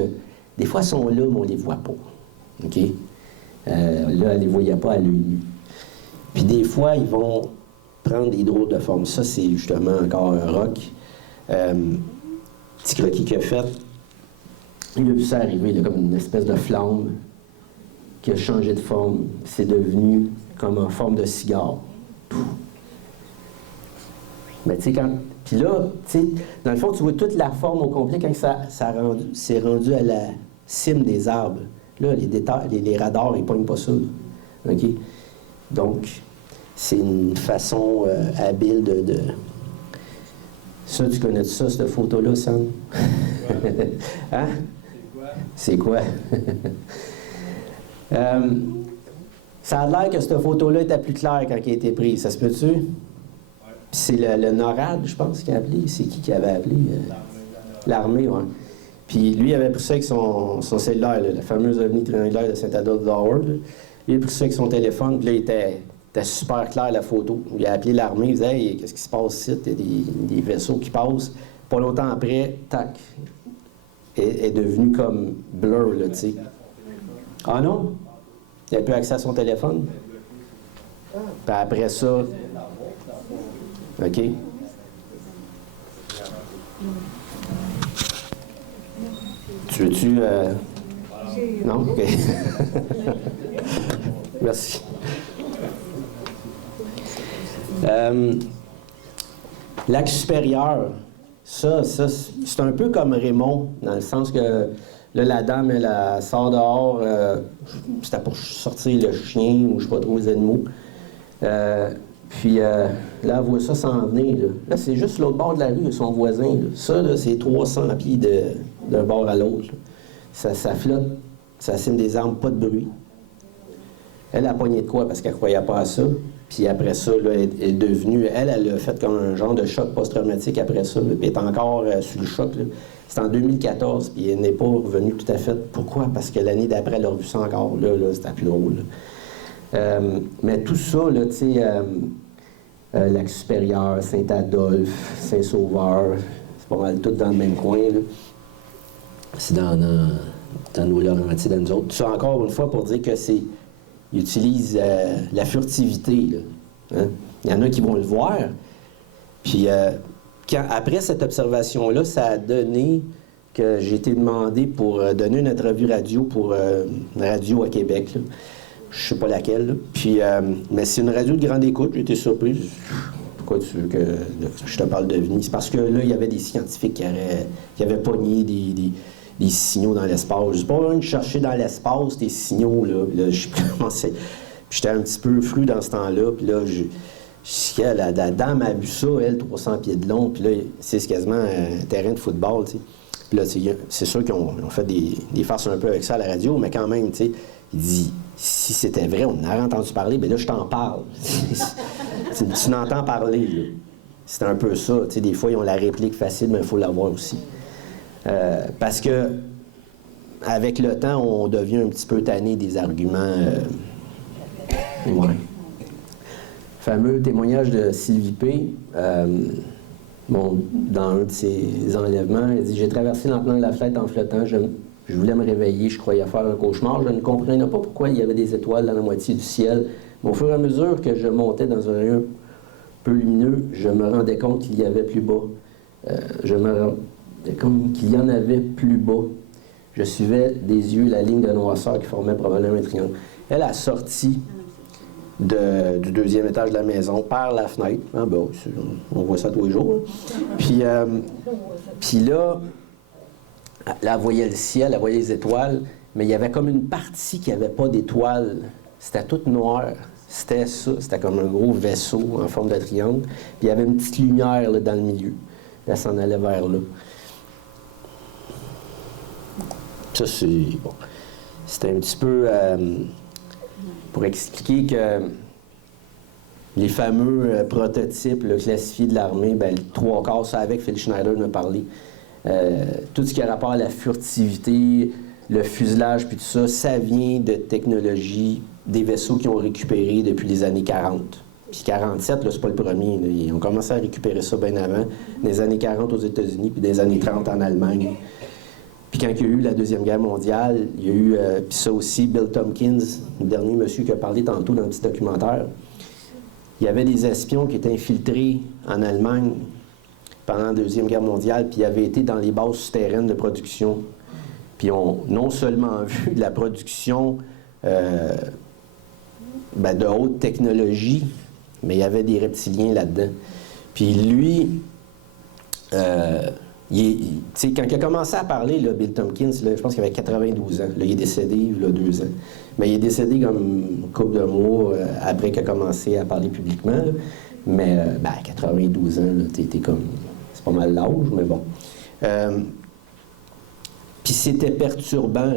des fois, elles sont là, mais on ne les voit pas. OK? Là, elle ne les voyait pas à l'œil nu. Puis des fois, ils vont prendre des drôles de formes. Ça, c'est justement encore un roc. Petit croquis qu'il a fait, il a vu ça arriver, là, comme une espèce de flamme qui a changé de forme. C'est devenu comme en forme de cigare. Mais tu sais, quand... Puis là, tu sais, dans le fond, tu vois toute la forme au complet quand c'est rendu à la cime des arbres. Là, les radars, ils ne pognent pas ça. OK? Donc, c'est une façon habile de... Ça, tu connais ça, cette photo-là, Sam? Hein? C'est quoi? Ça a l'air que cette photo-là était plus claire quand elle a été prise. Ça se peut-tu? Puis c'est le NORAD, je pense, qui a appelé. C'est qui avait appelé? L'armée, oui. Puis lui, il avait pris ça avec son cellulaire, là, la fameuse avenue triangulaire de Saint-Adolphe d'Howard. Il a pris ça avec son téléphone, puis là, il était super clair, la photo. Il a appelé l'armée, il disait hey, qu'est-ce qui se passe ici? Il y a des vaisseaux qui passent. Pas longtemps après, tac, est devenu comme blur, là, tu sais. Ah non? Il n'a plus accès à son téléphone? Puis après ça... OK? Tu veux-tu... Non? OK. Merci. L'axe supérieur, ça c'est un peu comme Raymond, dans le sens que là, la dame, elle sort dehors, c'était pour sortir le chien ou je sais pas trop les animaux. Puis là, elle voit ça s'en venir. Là, c'est juste l'autre bord de la rue, son voisin. Là. Ça, là, c'est 300 pieds d'un bord à l'autre. Ça flotte, ça cime des arbres, pas de bruit. Elle a pogné de quoi parce qu'elle ne croyait pas à ça. Puis après ça, là, elle est devenue... Elle a fait comme un genre de choc post-traumatique après ça. Là, puis elle est encore sous le choc. C'est en 2014, puis elle n'est pas revenue tout à fait. Pourquoi? Parce que l'année d'après, elle a revu ça encore. Là c'était plus drôle. Mais tout ça, là, tu sais, Lac-Supérieur, Saint-Adolphe, Saint-Sauveur, c'est pas mal tout dans le même coin, là. C'est dans nos Laurentides, dans nous autres. Tout ça, encore une fois, pour dire que c'est... Ils utilisent la furtivité, là. Hein? Il y en a qui vont le voir. Puis, après cette observation-là, ça a donné que j'ai été demandé pour donner une entrevue radio pour une radio à Québec, là. Je sais pas laquelle, là. Puis, mais c'est une radio de grande écoute. J'ai été surpris. Pourquoi tu veux que je te parle de Venise? C'est parce que là, il y avait des scientifiques qui avaient pogné des signaux dans l'espace. Je ne sais pas vraiment chercher dans l'espace des signaux, là. Puis là, je commençais... Puis j'étais un petit peu fru dans ce temps-là. Puis là, la dame a vu ça, elle, 300 pieds de long. Puis là, c'est quasiment un terrain de football, tu sais. Puis là, c'est sûr qu'ils ont fait des farces un peu avec ça à la radio, mais quand même, tu sais, il dit... Si c'était vrai, on en aurait entendu parler, bien là, je t'en parle. Tu n'entends parler, là. C'est un peu ça. Tu sais, des fois, ils ont la réplique facile, mais il faut l'avoir aussi. Parce que, avec le temps, on devient un petit peu tanné des arguments. Ouais. Fameux témoignage de Sylvie P. Bon, dans un de ses enlèvements, elle dit « J'ai traversé lentement la fenêtre en flottant. Je voulais me réveiller, je croyais faire un cauchemar. Je ne comprenais pas pourquoi il y avait des étoiles dans la moitié du ciel. Mais au fur et à mesure que je montais dans un rayon peu lumineux, je me rendais compte qu'il y avait plus bas. Je me rendais compte qu'il y en avait plus bas. Je suivais des yeux la ligne de noirceur qui formait probablement un triangle. » Elle a sorti du deuxième étage de la maison par la fenêtre. Ah ben, on voit ça tous les jours. Hein. Puis là... Là, elle voyait le ciel, elle voyait les étoiles, mais il y avait comme une partie qui n'avait pas d'étoiles. C'était tout noir. C'était ça. C'était comme un gros vaisseau en forme de triangle. Puis il y avait une petite lumière là, dans le milieu. Elle s'en allait vers là. Ça, c'est... Bon. C'était un petit peu pour expliquer que les fameux prototypes là, classifiés de l'armée, ben, le 3/4, ça avec Phil Schneider m'a parlé. Tout ce qui a rapport à la furtivité, le fuselage, puis tout ça, ça vient de technologies des vaisseaux qui ont récupéré depuis les années 40. Puis 47, là, c'est pas le premier. Là. Ils ont commencé à récupérer ça bien avant, dans les années 40 aux États-Unis, puis dans les années 30 en Allemagne. Puis quand il y a eu la Deuxième Guerre mondiale, il y a eu, puis ça aussi, Bill Tompkins, le dernier monsieur qui a parlé tantôt dans le petit documentaire, il y avait des espions qui étaient infiltrés en Allemagne pendant la Deuxième Guerre mondiale, puis ils avaient été dans les bases souterraines de production. Puis ont non seulement vu de la production de haute technologie, mais il y avait des reptiliens là-dedans. Puis lui, quand il a commencé à parler, là, Bill Tompkins, là, je pense qu'il avait 92 ans. Là, il est décédé il y a 2 ans. Mais il est décédé comme une couple de mois après qu'il a commencé à parler publiquement. Là. Mais 92 ans, t'es comme... C'est pas mal l'âge, mais bon. Puis c'était perturbant,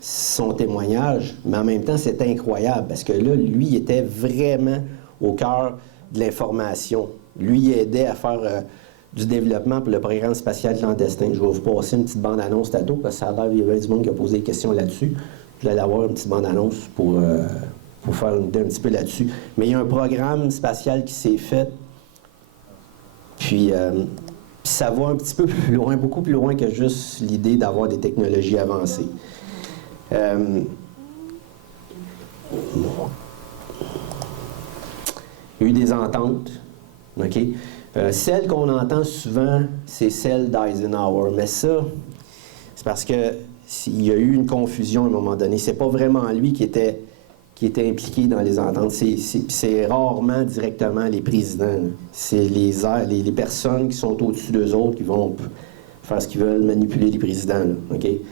son témoignage, mais en même temps, c'était incroyable, parce que là, lui, il était vraiment au cœur de l'information. Lui, il aidait à faire du développement pour le programme spatial clandestin. Je vais vous passer une petite bande-annonce tantôt, parce que ça a l'air qu'il y avait du monde qui a posé des questions là-dessus. Je vais aller avoir une petite bande-annonce pour faire une idée un petit peu là-dessus. Mais il y a un programme spatial qui s'est fait, puis ça va un petit peu plus loin, beaucoup plus loin que juste l'idée d'avoir des technologies avancées. Il y a eu des ententes, OK? Celle qu'on entend souvent, c'est celle d'Eisenhower, mais ça, c'est parce qu'il y a eu une confusion à un moment donné. C'est pas vraiment lui qui était impliqué dans les ententes. C'est rarement directement les présidents. C'est les personnes qui sont au-dessus d'eux autres qui vont faire ce qu'ils veulent, manipuler les présidents. Là, okay?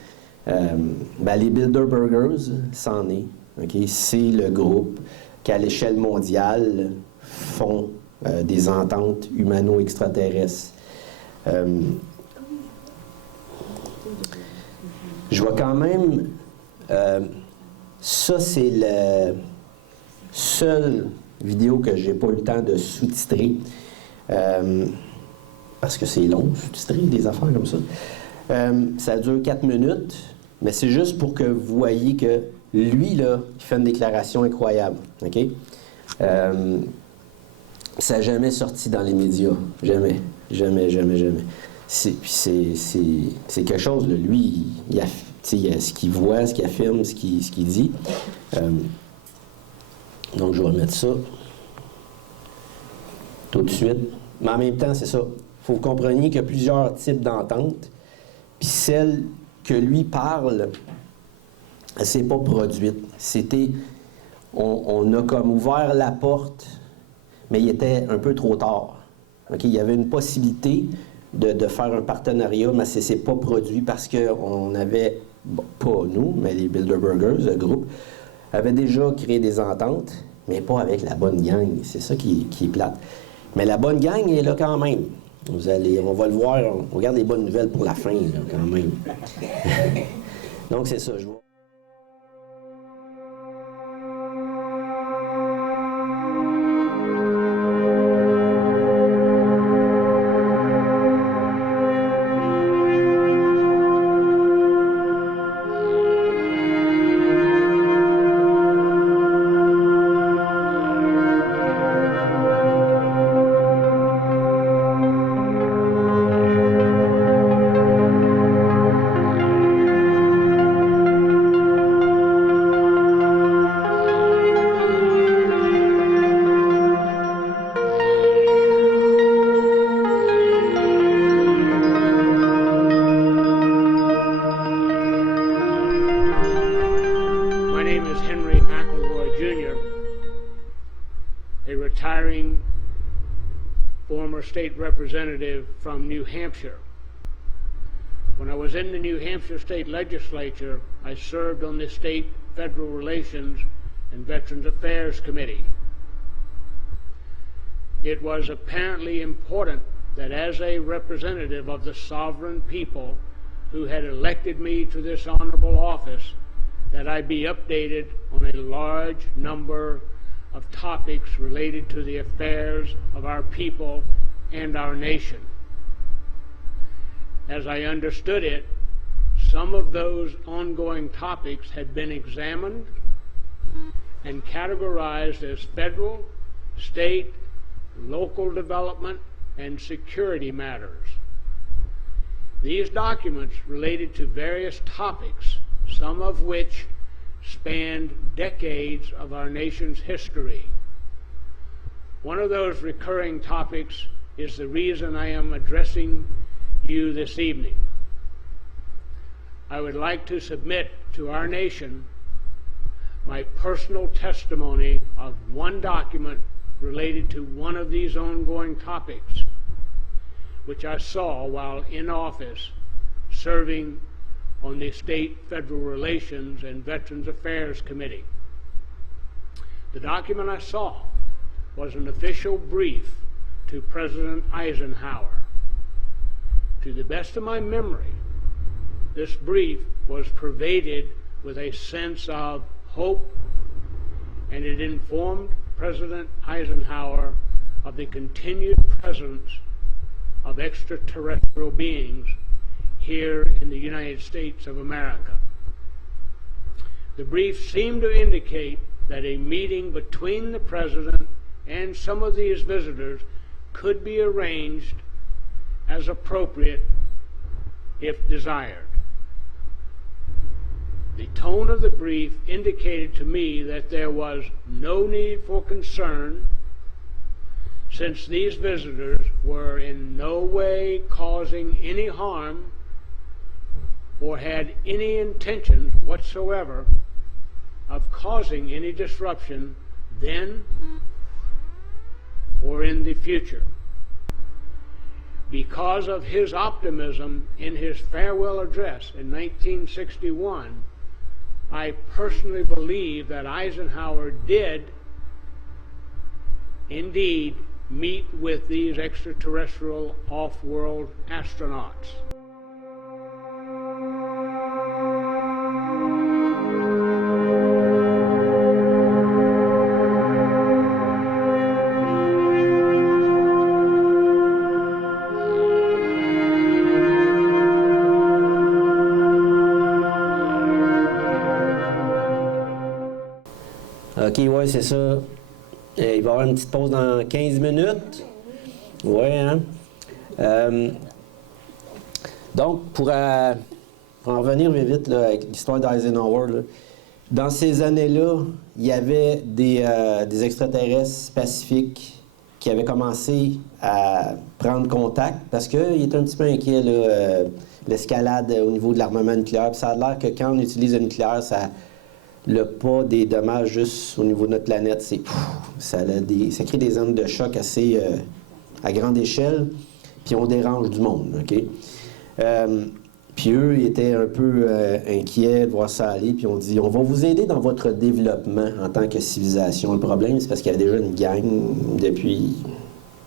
Les Bilderbergers, c'en est. Okay? C'est le groupe qui, à l'échelle mondiale, font des ententes humano-extraterrestres. Je vois quand même... ça, c'est la seule vidéo que j'ai pas eu le temps de sous-titrer. Parce que c'est long, sous-titrer des affaires comme ça. Ça dure 4 minutes, mais c'est juste pour que vous voyez que lui, là, il fait une déclaration incroyable. OK? Ça n'a jamais sorti dans les médias. Jamais. Jamais, jamais, jamais. C'est quelque chose, là. Lui, il a ce qu'il voit, ce qu'il affirme, ce qu'il dit. Donc, je vais remettre ça tout de suite. Mais en même temps, c'est ça. Il faut que vous compreniez qu'il y a plusieurs types d'ententes. Puis celle que lui parle, elle ne s'est pas produite. C'était... On a comme ouvert la porte, mais il était un peu trop tard. Okay? Il y avait une possibilité de faire un partenariat, mais ça ne s'est pas produit parce qu'on avait... Bon, pas nous, mais les Bilderbergers, le groupe, avaient déjà créé des ententes, mais pas avec la bonne gang. C'est ça qui est plate. Mais la bonne gang est là quand même. On va le voir, on regarde les bonnes nouvelles pour la fin, là, quand même. Donc, c'est ça, je vois. State representative from New Hampshire. When I was in the New Hampshire State Legislature, I served on the State Federal Relations and Veterans Affairs Committee. It was apparently important that as a representative of the sovereign people who had elected me to this honorable office, that I be updated on a large number of topics related to the affairs of our people and our nation. As I understood it, some of those ongoing topics had been examined and categorized as federal, state, local development, and security matters. These documents related to various topics, some of which spanned decades of our nation's history. One of those recurring topics is the reason I am addressing you this evening. I would like to submit to our nation my personal testimony of one document related to one of these ongoing topics, which I saw while in office serving on the State Federal Relations and Veterans Affairs Committee. The document I saw was an official brief to President Eisenhower. To the best of my memory, this brief was pervaded with a sense of hope, and it informed President Eisenhower of the continued presence of extraterrestrial beings here in the United States of America. The brief seemed to indicate that a meeting between the President and some of these visitors could be arranged as appropriate if desired. The tone of the brief indicated to me that there was no need for concern, since these visitors were in no way causing any harm or had any intention whatsoever of causing any disruption then or in the future. Because of his optimism in his farewell address in 1961, I personally believe that Eisenhower did indeed meet with these extraterrestrial off-world astronauts. OK, ouais, c'est ça. Il va y avoir une petite pause dans 15 minutes. Ouais, hein? Donc, pour en revenir vite là, avec l'histoire d'Eisenhower, là, dans ces années-là, il y avait des extraterrestres pacifiques qui avaient commencé à prendre contact parce qu'il était un petit peu inquiet, l'escalade au niveau de l'armement nucléaire. Puis ça a l'air que quand on utilise le nucléaire, ça n'a pas des dommages juste au niveau de notre planète. Ça crée des ondes de choc assez à grande échelle, puis on dérange du monde. OK? Puis eux, ils étaient un peu inquiets de voir ça aller, puis on dit, on va vous aider dans votre développement en tant que civilisation. Le problème, c'est parce qu'il y avait déjà une gang depuis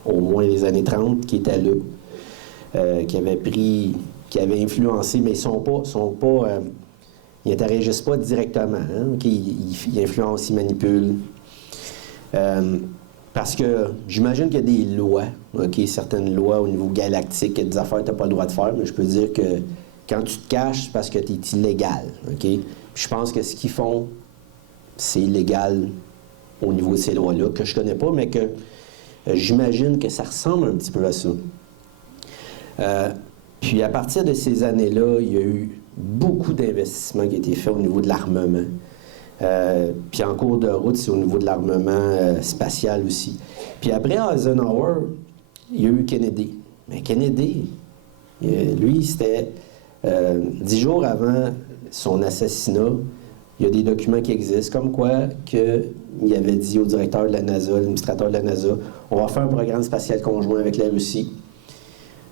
au moins les années 30 qui était là, qui avait influencé, mais ils n'interagissent pas directement. Hein? Ils influencent, ils manipulent. Parce que j'imagine qu'il y a des lois, certaines lois au niveau galactique, il y a des affaires que tu n'as pas le droit de faire, mais je peux dire que quand tu te caches, c'est parce que tu es illégal. Puis je pense que ce qu'ils font, c'est illégal au niveau de ces lois-là, que je connais pas, mais que j'imagine que ça ressemble un petit peu à ça. Puis à partir de ces années-là, il y a eu beaucoup d'investissements qui ont été faits au niveau de l'armement. Puis en cours de route, c'est au niveau de l'armement spatial aussi. Puis après Eisenhower, il y a eu Kennedy. Mais Kennedy, lui, c'était 10 jours avant son assassinat, il y a des documents qui existent, comme quoi il avait dit au directeur de la NASA, l'administrateur de la NASA, on va faire un programme spatial conjoint avec la Russie.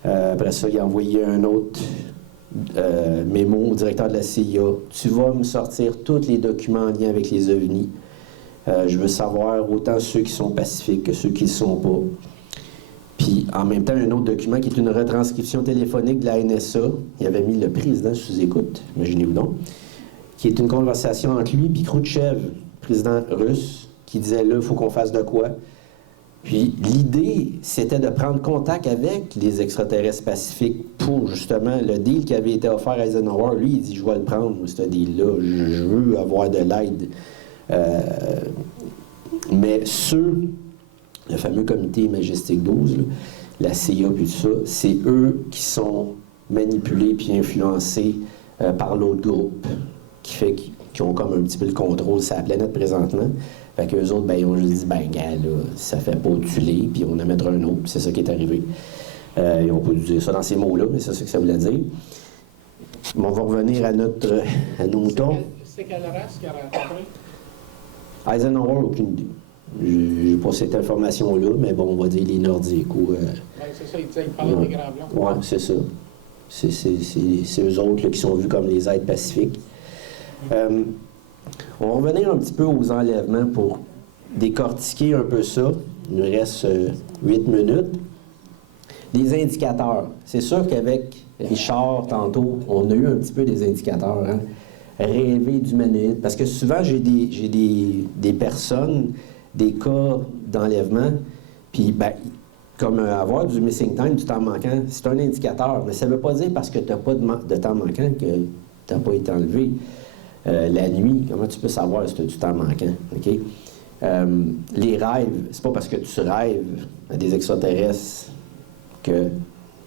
Après ça, il a envoyé un autre mémo au directeur de la CIA. Tu vas me sortir tous les documents en lien avec les OVNI. Je veux savoir autant ceux qui sont pacifiques que ceux qui ne le sont pas. Puis, en même temps, un autre document qui est une retranscription téléphonique de la NSA. Il avait mis le président sous écoute, imaginez-vous donc, qui est une conversation entre lui et Khrouchtchev, président russe, qui disait là, il faut qu'on fasse de quoi. Puis, l'idée, c'était de prendre contact avec les extraterrestres pacifiques pour, justement, le deal qui avait été offert à Eisenhower. Lui, il dit, je vais le prendre, ce deal-là, je veux avoir de l'aide. Mais le fameux comité Majestic 12, là, la CIA puis tout ça, c'est eux qui sont manipulés puis influencés par l'autre groupe, qui ont comme un petit peu le contrôle sur la planète présentement. Fait qu'eux autres, ben, ils ont juste dit, ben, gars, là, ça fait pas tuer, puis on en mettra un autre, puis c'est ça qui est arrivé. Ils n'ont pas dû dire ça dans ces mots-là, mais c'est ça que ça voulait dire. On va revenir à nos moutons. C'est quelle race qui a rencontré? Eisenhower, aucune idée. Je n'ai pas cette information-là, mais bon, on va dire les Nordiques ou... c'est ça, il parlait des Grands Blancs. Oui, c'est ça. C'est eux autres là, qui sont vus comme les êtres pacifiques. On va revenir un petit peu aux enlèvements pour décortiquer un peu ça. Il nous reste 8 minutes. Les indicateurs. C'est sûr qu'avec Richard, tantôt, on a eu un petit peu des indicateurs. Hein? Rêver d'humanoïdes. Parce que souvent, j'ai des personnes, des cas d'enlèvement, puis ben, comme avoir du missing time, du temps manquant, c'est un indicateur. Mais ça ne veut pas dire parce que tu n'as pas de temps manquant que tu n'as pas été enlevé. La nuit, comment tu peux savoir si tu as du temps manquant? Okay? Les rêves, c'est pas parce que tu rêves à des extraterrestres que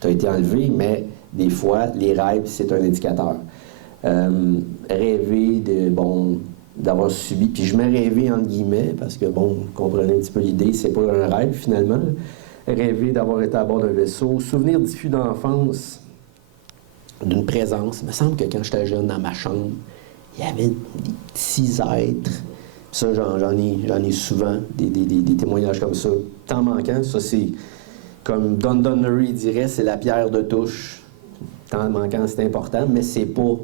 tu as été enlevé, mais des fois, les rêves, c'est un indicateur. Rêver d'avoir subi, puis je mets rêver entre guillemets, parce que bon, vous comprenez un petit peu l'idée, c'est pas un rêve finalement. Rêver d'avoir été à bord d'un vaisseau, souvenir diffus d'enfance d'une présence. Il me semble que quand j'étais jeune dans ma chambre, il y avait des petits êtres. Ça, j'en ai souvent, des témoignages comme ça. Temps manquant, ça c'est, comme Don Donnery dirait, c'est la pierre de touche. Temps manquant, c'est important, mais c'est pas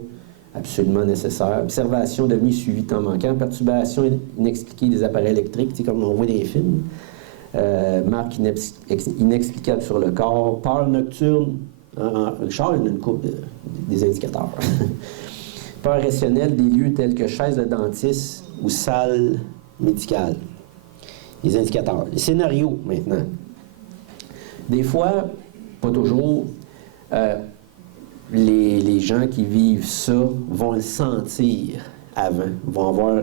absolument nécessaire. Observation de nuit suivie de temps manquant. Perturbation inexpliquée des appareils électriques, comme on voit dans les films. Marque inexplicable sur le corps. Peur nocturne. Richard, il y a une couple des indicateurs. Peur rationnelle des lieux tels que chaise de dentiste ou salle médicale. Les indicateurs. Les scénarios, maintenant. Des fois, pas toujours, les gens qui vivent ça vont le sentir avant. Vont avoir,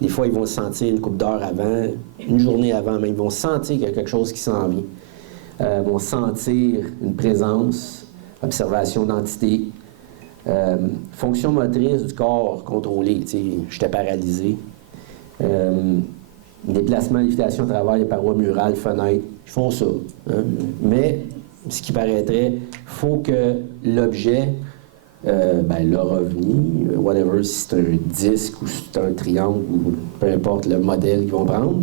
des fois, ils vont le sentir une couple d'heures avant, une journée avant, mais ils vont sentir qu'il y a quelque chose qui s'en vient. Vont sentir une présence, observation d'entité. Fonction motrice du corps contrôlée, j'étais paralysé. Déplacement, lévitation, travail, parois murales, fenêtres, ils font ça. Hein? Mais, ce qui paraîtrait, il faut que l'objet, le revenu, whatever, si c'est un disque ou si c'est un triangle ou peu importe le modèle qu'ils vont prendre,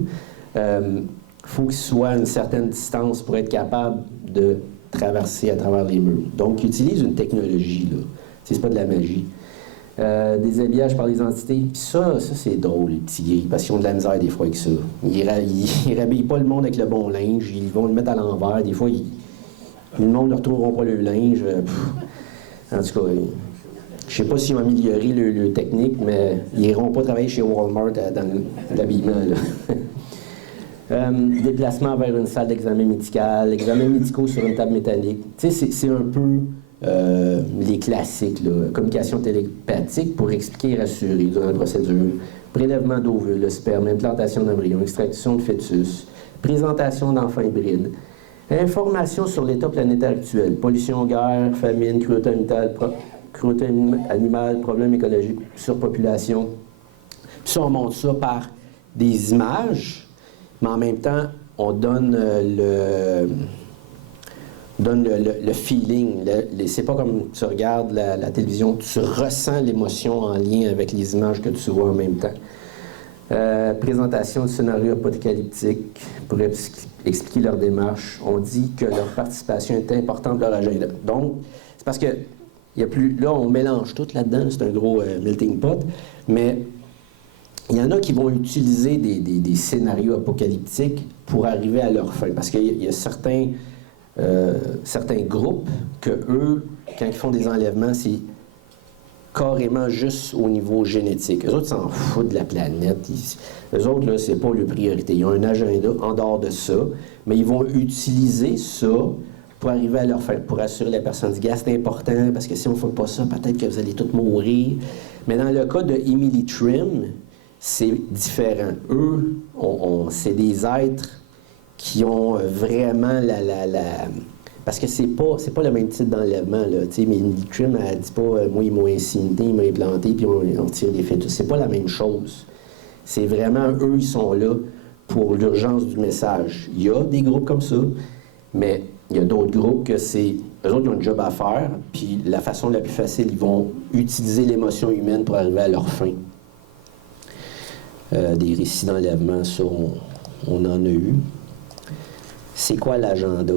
faut qu'il soit à une certaine distance pour être capable de traverser à travers les murs. Donc, ils utilisent une technologie, là. C'est pas de la magie. Des habillages par les entités. Puis ça c'est drôle, les petits gris, parce qu'ils ont de la misère des fois avec ça. Ils rhabillent pas le monde avec le bon linge, ils vont le mettre à l'envers. Des fois, le monde ne retrouveront pas le linge. En tout cas, je sais pas s'ils ont amélioré le technique, mais ils n'iront pas travailler chez Walmart dans l'habillement. Déplacement vers une salle d'examen médical, examens médicaux sur une table métallique. Tu sais, c'est un peu les classiques, là. Communication télépathique pour expliquer et rassurer durant la procédure, prélèvement d'ovules, le sperme, implantation d'embryon, extraction de fœtus, présentation d'enfants hybrides, information sur l'état planétaire actuel, pollution, guerre, famine, cruauté animale, problèmes écologiques, surpopulation. Puis ça, on montre ça par des images, mais en même temps, on donne le feeling. C'est pas comme tu regardes la télévision, tu ressens l'émotion en lien avec les images que tu vois en même temps. Présentation de scénarios apocalyptiques pour expliquer leur démarche. On dit que leur participation est importante dans leur agenda. Donc, c'est parce que il y a plus, là, on mélange tout là-dedans, c'est un gros melting pot, mais il y en a qui vont utiliser des scénarios apocalyptiques pour arriver à leur fin. Parce qu'il y a certains groupes que eux, quand ils font des enlèvements, c'est carrément juste au niveau génétique. Eux autres s'en foutent de la planète. Eux autres, là, c'est pas leur priorité. Ils ont un agenda en dehors de ça, mais ils vont utiliser ça pour arriver à leur fin, pour assurer la personne du gars, c'est important, parce que si on ne fait pas ça, peut-être que vous allez tous mourir. Mais dans le cas de Emily Trim, c'est différent. Eux, c'est des êtres qui ont vraiment parce que c'est pas le même type d'enlèvement, là. Tu sais, mais Emily Trim, elle dit pas, moi, ils m'ont inséminé, ils m'ont implanté, puis on tire des fœtus. C'est pas la même chose. C'est vraiment, eux, ils sont là pour l'urgence du message. Il y a des groupes comme ça, mais il y a d'autres groupes que c'est... Eux autres, ils ont un job à faire, puis la façon la plus facile, ils vont utiliser l'émotion humaine pour arriver à leur fin. Des récits d'enlèvement, ça, on en a eu. C'est quoi l'agenda?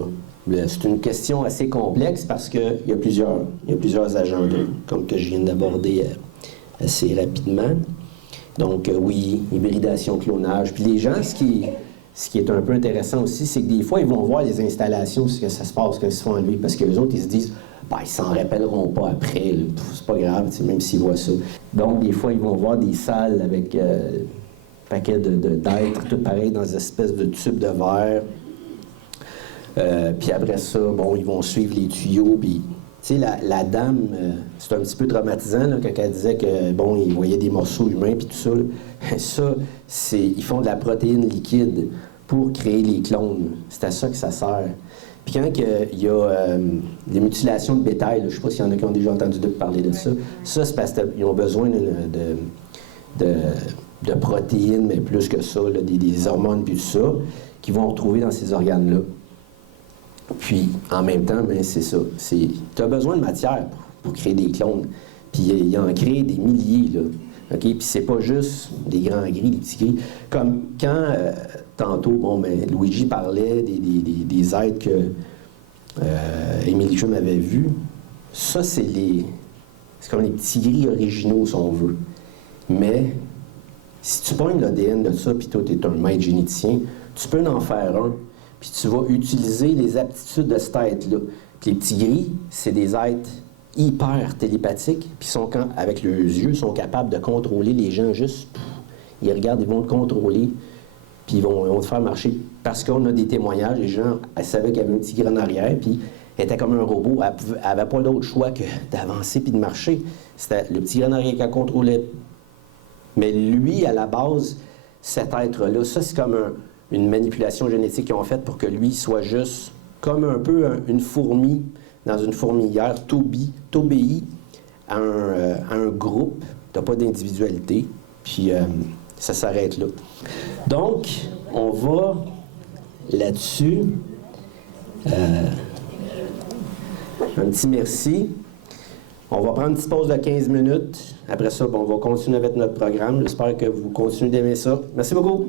C'est une question assez complexe parce qu'il y a plusieurs agendas, comme que je viens d'aborder assez rapidement. Donc, oui, hybridation, clonage. Puis les gens, ce qui est un peu intéressant aussi, c'est que des fois, ils vont voir les installations, ce que ça se passe quand ils se font enlever, parce que les autres, ils se disent, ils s'en rappelleront pas après, c'est pas grave, même s'ils voient ça. Donc, des fois, ils vont voir des salles avec paquet d'êtres, tout pareil, dans des espèces de tubes de verre. Puis après ça, bon, ils vont suivre les tuyaux, puis... Tu sais, la dame, c'est un petit peu traumatisant là, quand elle disait que, bon, ils voyaient des morceaux humains puis tout ça. Là. Ça, ils font de la protéine liquide pour créer les clones. C'est à ça que ça sert. Puis quand il y a des mutilations de bétail, là, je ne sais pas s'il y en a qui ont déjà entendu parler de ça, ça, c'est parce qu'ils ont besoin de protéines, mais plus que ça, là, des hormones puis tout ça, qu'ils vont retrouver dans ces organes-là. Puis, en même temps, ben, c'est ça. Tu as besoin de matière pour créer des clones. Puis, il en crée des milliers, là. OK? Puis, c'est pas juste des grands gris, des petits gris. Comme quand, tantôt, bon, ben, Luigi parlait des êtres que Emily Trim avait vus. Ça, c'est comme les petits gris originaux, si on veut. Mais, si tu pognes l'ADN de ça, puis toi, tu es un maître généticien, tu peux en faire un. Puis tu vas utiliser les aptitudes de cet être-là. Puis les petits gris, c'est des êtres hyper télépathiques, puis avec leurs yeux, sont capables de contrôler les gens juste. Ils regardent, ils vont te contrôler, puis ils vont te faire marcher. Parce qu'on a des témoignages, les gens, elles savaient qu'il y avait un petit gris en arrière, puis elle était comme un robot. Elle n'avait pas d'autre choix que d'avancer puis de marcher. C'était le petit gris en arrière qu'elle contrôlait. Mais lui, à la base, cet être-là, ça, c'est comme une manipulation génétique qu'ils ont faite pour que lui soit juste comme un peu une fourmi dans une fourmilière, t'obéis à un groupe, t'as pas d'individualité, puis ça s'arrête là. Donc, on va là-dessus. Un petit merci. On va prendre une petite pause de 15 minutes. Après ça, on va continuer avec notre programme. J'espère que vous continuez d'aimer ça. Merci beaucoup.